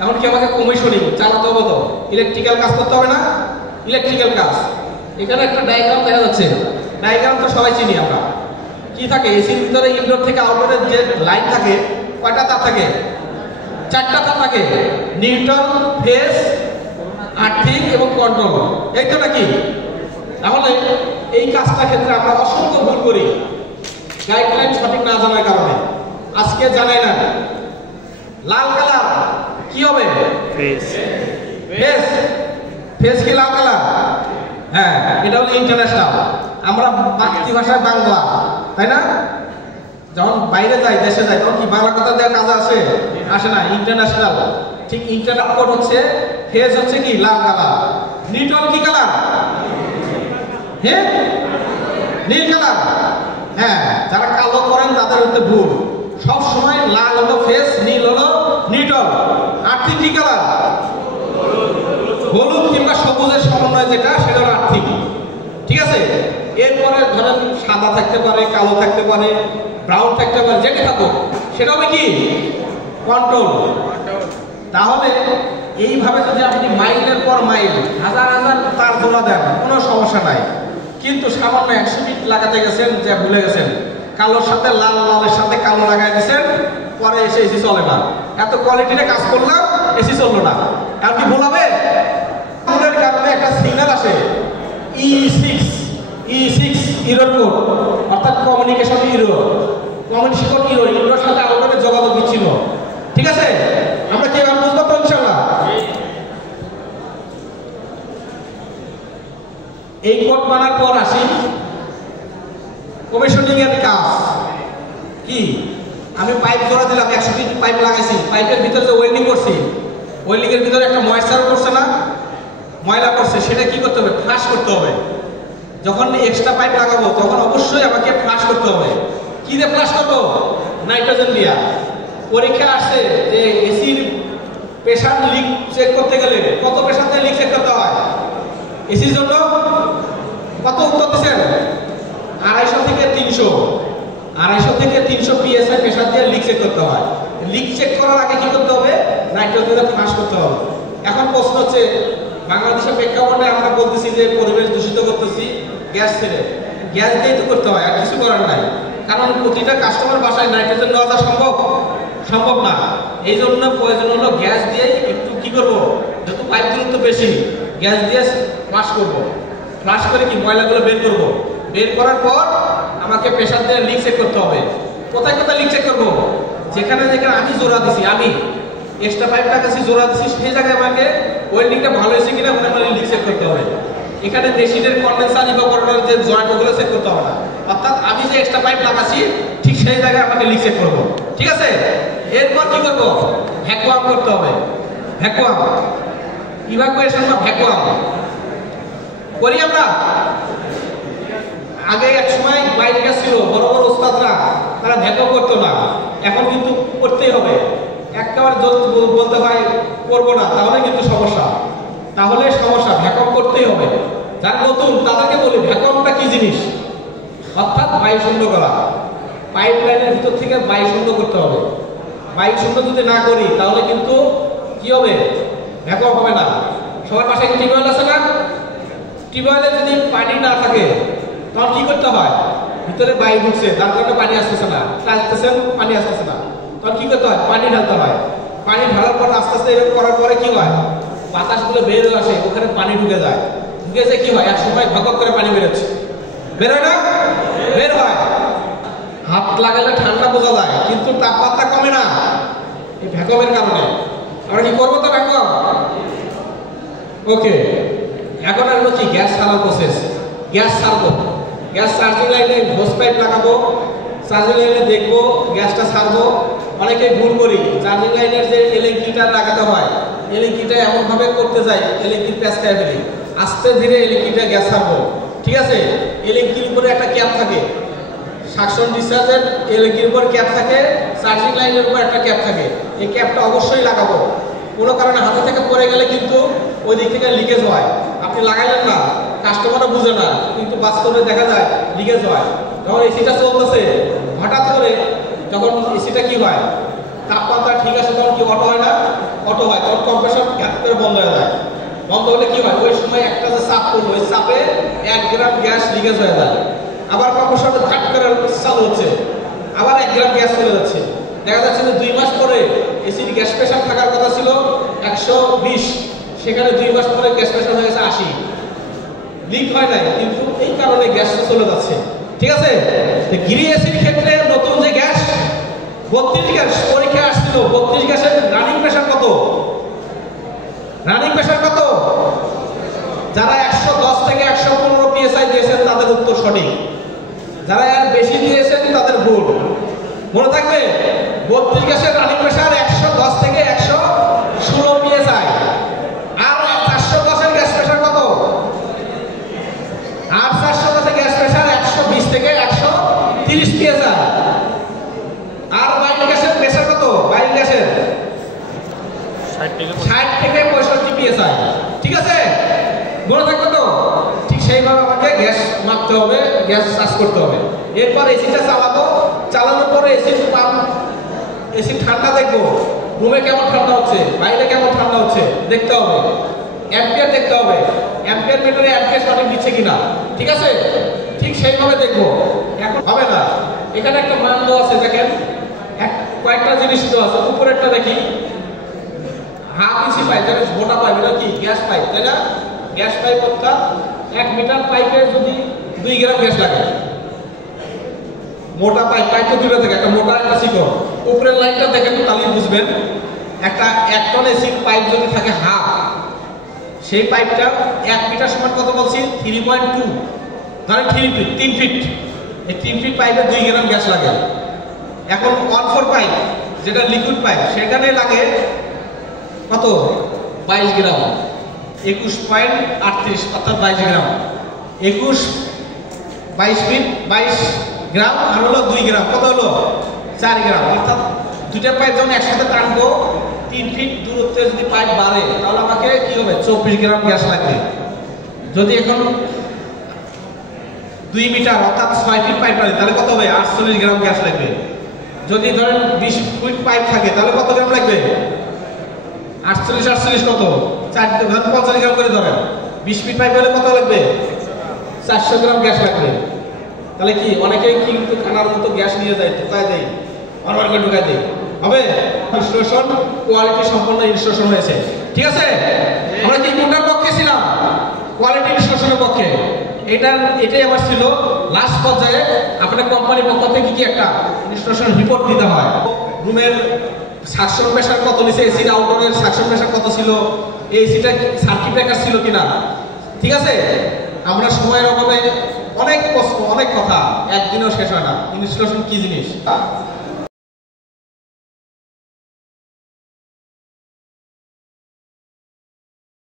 এখন কি আমাকে কমিশনিং চালাতে হবে, তো ইলেকট্রিক্যাল কাজ করতে হবে না? ইলেকট্রিক্যাল কাজ, এখানে একটা ডায়াগ্রাম দেখা যাচ্ছে, ডায়াগ্রাম তো সবাই চিনি আমরা। কি থাকে এসির ভিতরে ইনডোর থেকে আউটডোরের যে লাইন থাকে কয়টা তার থাকে? 4টা তার থাকে, নিউট্রাল, ফেজ, আর্থিং এবং কন্ট্রোল, এই তো নাকি? তাহলে এই কাজটা ক্ষেত্রে আমরা অসংখ্য ভুল করি গাইডলাইন সঠিক না জানার কারণে। আজকে জানাই না লাল কালার কি হবে? ফেজ। ফেজ কি লাল কালার? হ্যাঁ, এটা হলো ইন্টারন্যাশনাল। আমরা মাতৃভাষায় বাংলা, তাই না? যখন বাইরে যাই, দেশে যাই, তখন কি বাংলা কথা দেওয়ার কাজ আসে না? ইন্টারন্যাশনাল। ঠিক ইন্টারন্যাশনাল কোড হচ্ছে, ফেজ হচ্ছে কি লাল কালার, নিউট্রাল কি কালার? হ্যাঁ, নীল কালার। হ্যাঁ, যারা কালো করেন তাদের হচ্ছে ভুল। সব সময় লাল হলো ফেজ, নীল হলো নিউট্রাল, আর্থিক কি কালার? হলুদ কিংবা সবুজের সমন্বয় যেটা, সেটা হলো আর্থিক, ঠিক আছে? এরপরে ধরেন সাদা থাকতে পারে, কালো থাকতে পারে, ব্রাউন থাকতে পারে, যেটা থাকুক সেটা হবে কি কন্ট্রোল। তাহলে এইভাবে যদি আপনি মাইলের পর মাইল হাজার হাজার তার জোড়া দেন, কোনো সমস্যা নাই। কিন্তু সামান্য 100 ফিট লাগাতে গেছেন, যে ভুলে গেছেন, কালোর সাথে লাল, লালের সাথে কালো লাগাই দিয়েছেন, পরে এসে এসি চলে না। এত কোয়ালিটিতে কাজ করলাম, এসি চললো না, আর কি ভুল হবে? ভুলের কারণে একটা সিগন্যাল আসে E6 ইরর কোড, অর্থাৎ কমিউনিকেশন ইরর। কমিউনিকেশন ইরোর সাথে আউটডোরের যোগাযোগ বিচ্ছিন্ন, ঠিক আছে? আমরা কি এবার বুঝবো তো ইনশাআল্লাহ? এই কোড বানার পর আসি কমিশনিং এর কাজ কি। আমি পাইপ জোড়া দিলাম, 100 ফিট পাইপ লাগাইছি, পাইপের ভিতরে যে ওয়েল্ডিং করছি, ওয়েল্ডিং এর ভিতরে একটা ময়েশ্চার করছে না, ময়লা করছে, সেটা কি করতে হবে? ফ্লাশ করতে হবে। যখন এক্সট্রা পাইপ লাগাবো তখন অবশ্যই আমাকে ফ্লাশ করতে হবে। কি দিয়ে ফ্লাশ করবো? নাইট্রোজেন দিয়া। পরীক্ষা আসছে যে এসির প্রেসার লিক চেক করতে গেলে কত প্রেসার দিয়ে লিক চেক করতে হয়? এসির জন্য কত উত্তর দিচ্ছেন? 250 থেকে 300, 250 থেকে 300 PSI প্রেসার দিয়ে লিক চেক করতে হয়। লিক চেক করার আগে কি করতে হবে? নাইট্রোজেন ফ্লাশ করতে হবে। এখন প্রশ্ন হচ্ছে, বাংলাদেশের প্রেক্ষাপটে আমরা বলতেছি যে পরিবেশ দূষিত করতেছি গ্যাস ছেড়ে, গ্যাস দিয়েই তো করতে হয়, আর কিছু করার নাই। কারণ প্রতিটা কাস্টমার বাসায় নাইট্রোজেন দেওয়া সম্ভব না। এই জন্য প্রয়োজন হলো গ্যাস দিয়ে একটু কি করবো, যেহেতু পাইপ দূরত্ব বেশি, গ্যাস দিয়ে ফ্লাশ করবো। ফ্লাশ করে কি ময়লাগুলো বের করবো। বের করার পর আমাকে প্রেসার দিয়ে লিক চেক করতে হবে। কোথায় কোথায় লিক চেক করবো? যেখানে যেখানে আমি জোড়া দিছি, আমি এক্সট্রা পাইপটা কাছে জোড়া দিছি, সেই জায়গায় আমাকে ওয়েল্ডিংটা ভালো হয়েছে কিনা ওখানে লিক চেক করতে হবে। এখানে মেশিনের কন্ডেন্সার ইভাপোরেটর যে জয়েন্টগুলো চেক করতে হবে না, অর্থাৎ আমি যে এক্সট্রা পাইপ লাগাচ্ছি ঠিক সেই জায়গায় আমাকে লিক চেক করবো, ঠিক আছে? এরপর কি করবো? ভ্যাকুয়াম করতে হবে। ভ্যাকুয়াম, ইভাকুয়েশন বা ভ্যাকুয়াম করি আমরা। আগে এক সময় বাইক গ্যাস ছিল, বড় বড় ওস্তাদরা তারা ভ্যাকুয়াম করতো না, এখন কিন্তু করতেই হবে। একেবারে বলতে হয় করবো না, তাহলে কিন্তু সমস্যা, ভ্যাকুয়াম করতেই হবে। যারা নতুন তাদেরকে বলি ভ্যাকুয়ামটা কি জিনিস, অর্থাৎ বায়ু শূন্য করা। পাইপ লাইনের ভিতর থেকে বায়ু শূন্য করতে হবে। বায়ু শূন্য যদি না করি তাহলে কিন্তু কি হবে? ভ্যাকুয়াম হবে না। সবার পাশে টিউবওয়েল আছে না? টিউবওয়েলে যদি পানি না থাকে তখন কি করতে হয়? ভিতরে বায়ু ঢুকছে, তার কারণে পানি আসতেছে না, টানতেছেন পানি আসতেছে না, তখন কি করতে হয়? পানি ঢালতে হয়। পানি ঢালার পর আস্তে আস্তে এরকম করার পরে কি হয়? বাতাসগুলো বের হয়ে আসে, ওখানে পানি ঢুকে যায়, ঢুকে যে কি হয়, এক সময় ভকক করে পানি বেরোচ্ছে, বের হয় না? বের হয়। হাত লাগালে ঠান্ডা বোঝা যায়, কিন্তু তাপমাত্রা কমে না এই ভ্যাকুয়ামের কারণে। আমরা কি করবো তো ভ্যাকুয়াম? ওকে, এখন আর কি গ্যাস ছাড়ার প্রসেস। গ্যাস ছাড়বো, গ্যাস চার্জিং লাইনে হোস পাইপ লাগাবো, চার্জিং লাইনে দেখবো গ্যাসটা ছাড়বো। অনেকে ভুল করি, চার্জিং লাইনের যে এলইডিটা লাগাতে হয়, এলইডিটা এমনভাবে করতে যাই এলইডি প্যাচ খাই ফেলি, আস্তে ধীরে এলইডিটা গ্যাস ছাড়বো। ঠিক আছে, এলইডির উপরে একটা ক্যাপ থাকে, সাকশন ডিসচার্জের এলইডির উপর ক্যাপ থাকে, চার্জিং লাইনের উপর একটা ক্যাপ থাকে। এই ক্যাপটা অবশ্যই লাগাবো, কোনো কারণে হাতে থেকে পড়ে গেলে কিন্তু ওই দিক থেকে লিকেজ হয়। আপনি লাগাইলেন না, কাস্টমারও বুঝে না, কিন্তু বাস্তবে দেখা যায় লিকেজ হয়। যখন এসিটা চলতেছে, হঠাৎ করে যখন এসিটা কি হয়, তাপমাত্রা ঠিক আছে, তখন কি অটো হয় না? অটো হয়, তখন কম্প্রেসর গ্যাস করে বন্ধ হয়ে যায়। বন্ধ হলে কি হয়, ওই সময় একটা যে চাপ পড়লো, ওই চাপে 1 গ্রাম গ্যাস লিকেজ হয়ে যায়। আবার কম্প্রেসর ঝাট করে চালু হচ্ছে, আবার 1 গ্রাম গ্যাস চলে যাচ্ছে। দেখা যাচ্ছে যে 2 মাস পরে এসির গ্যাস প্রেশার থাকার কথা ছিল 120, সেখানে 2 মাস পরে গ্যাস প্রেশার হয়ে গেছে 80। লিক হয় নাই, কিন্তু এই কারণে গ্যাসটা চলে যাচ্ছে। ঠিক আছে, গিরি এসির ক্ষেত্রে নতুন যে গ্যাস 32 গ্যাস পরীক্ষা আসছিল, 32 গ্যাসের রানিং প্রেশার কত? রানিং প্রেশার কত? যারা 110 থেকে 115 পিএসআই দিয়েছেন তাদের উত্তর সঠিক, যারা এর বেশি দিয়েছেন তাদের ভুল। মনে থাকবে, 32 গ্যাসের রানিং প্রেশার 110 থেকে 116 পিএসআই। আর 410 এর গ্যাস প্রেশার কত? আর 410 এর গ্যাস প্রেশার 120 থেকে 130 পিএসআই। আর 22 গ্যাসের প্রেশার কত? 22 গ্যাসের 60 থেকে 65 পিএসআই। ঠিক আছে, মনে থাকবে তো? ঠিক সেইভাবে আমাকে গ্যাস মাপতে হবে, গ্যাস চার্জ করতে হবে। এরপর এসিটা চালাবো, চালানোর পরে এসির পাম্প, এসি ঠান্ডা দেখবো, রুমে কেমন ঠান্ডা হচ্ছে, বাইরে কেমন ঠান্ডা হচ্ছে দেখতে হবে। অ্যাম্পিয়ার দেখতে হবে, অ্যাম্পিয়ার মিটারে অ্যাম্পিয়ার সঠিক দিচ্ছে কিনা। ঠিক আছে, ঠিক সেইভাবে দেখবো। এখন হবে না, এখানে একটা মান দেওয়া আছে, দেখেন কয়েকটা জিনিস দেওয়া আছে। উপরেরটা দেখি, হাফ ইঞ্চি পাইপ, দেখেন মোটা পাইপ, এটা কি গ্যাস পাইপ, তাই না? গ্যাস পাইপ অর্থাৎ 1 মিটার পাইপে যদি 2 গ্রাম গ্যাস লাগে, মোটা পাইপ, পাইপটা দুটো থেকে, একটা মোটা একটা চিকন। উপরের লাইনটা দেখেন তাহলে বুঝবেন। একটা 1 টন এসির পাইপ যদি থাকে হাফ, সেই পাইপটা 1 মিটার সমান কত বলছি? 3.2, ধরেন 3 ফিট, 3 ফিট। এই 3 ফিট পাইপে 2 গ্রাম গ্যাস লাগে। এখন 1/4 পাইপ, যেটা লিকুইড পাইপ, সেখানে লাগে কত? 22 গ্রাম, 21.38, অর্থাৎ 22 গ্রাম। 22 ফিট 22 গ্রাম, আর হলো 2 গ্রাম, কত হলো? 4 গ্রাম। অর্থাৎ দুটা পাইপ যখন একসাথে টানবো, 3 ফিট দূরত্বে যদি পাইপ বাড়ে, তাহলে আমাকে কি হবে? 24 গ্রাম গ্যাস লাগবে। যদি এখন 2 মিটার অর্থাৎ 6 ফিট পাইপ বাড়ে, তাহলে কত হবে? 48 গ্রাম গ্যাস লাগবে। যদি ধরেন 20 ফিট পাইপ থাকে, তাহলে কত গ্রাম লাগবে? 48 কত? 50 গ্রাম করে ধরেন। 20 ফিট পাইপ হলে কত লাগবে? 400 গ্রাম গ্যাস লাগবে। তাহলে কি অনেকেই কিন্তু খানার মতো গ্যাস নিয়ে যায়, ঢুকায় দেয়, বারবার করে ঢুকায় দেয়। হবে ইনস্টলেশন কোয়ালিটি সম্পন্ন ইনস্টলেশন হয়েছে। ঠিক আছে, আমরা কি কোনটার পক্ষে ছিলাম? কোয়ালিটি ইনস্টলেশনের পক্ষে। এটাই আমার ছিল লাস্ট পর্যায়ে। আপনার কোম্পানির পক্ষ থেকে কি একটা ইনস্টলেশন রিপোর্ট দিতে হয়। রুমের সাকশন প্রেশার কত নিচে, এসির আউটডোরের সাকশন প্রেশার কত ছিল, এই এসিটা সার্কিট ব্রেকার ছিল কিনা। ঠিক আছে, আমরা সময়ের অভাবে অনেক প্রশ্ন, অনেক কথা, একদিনও শেষ হয় না। ইনস্টলেশন কি জিনিস?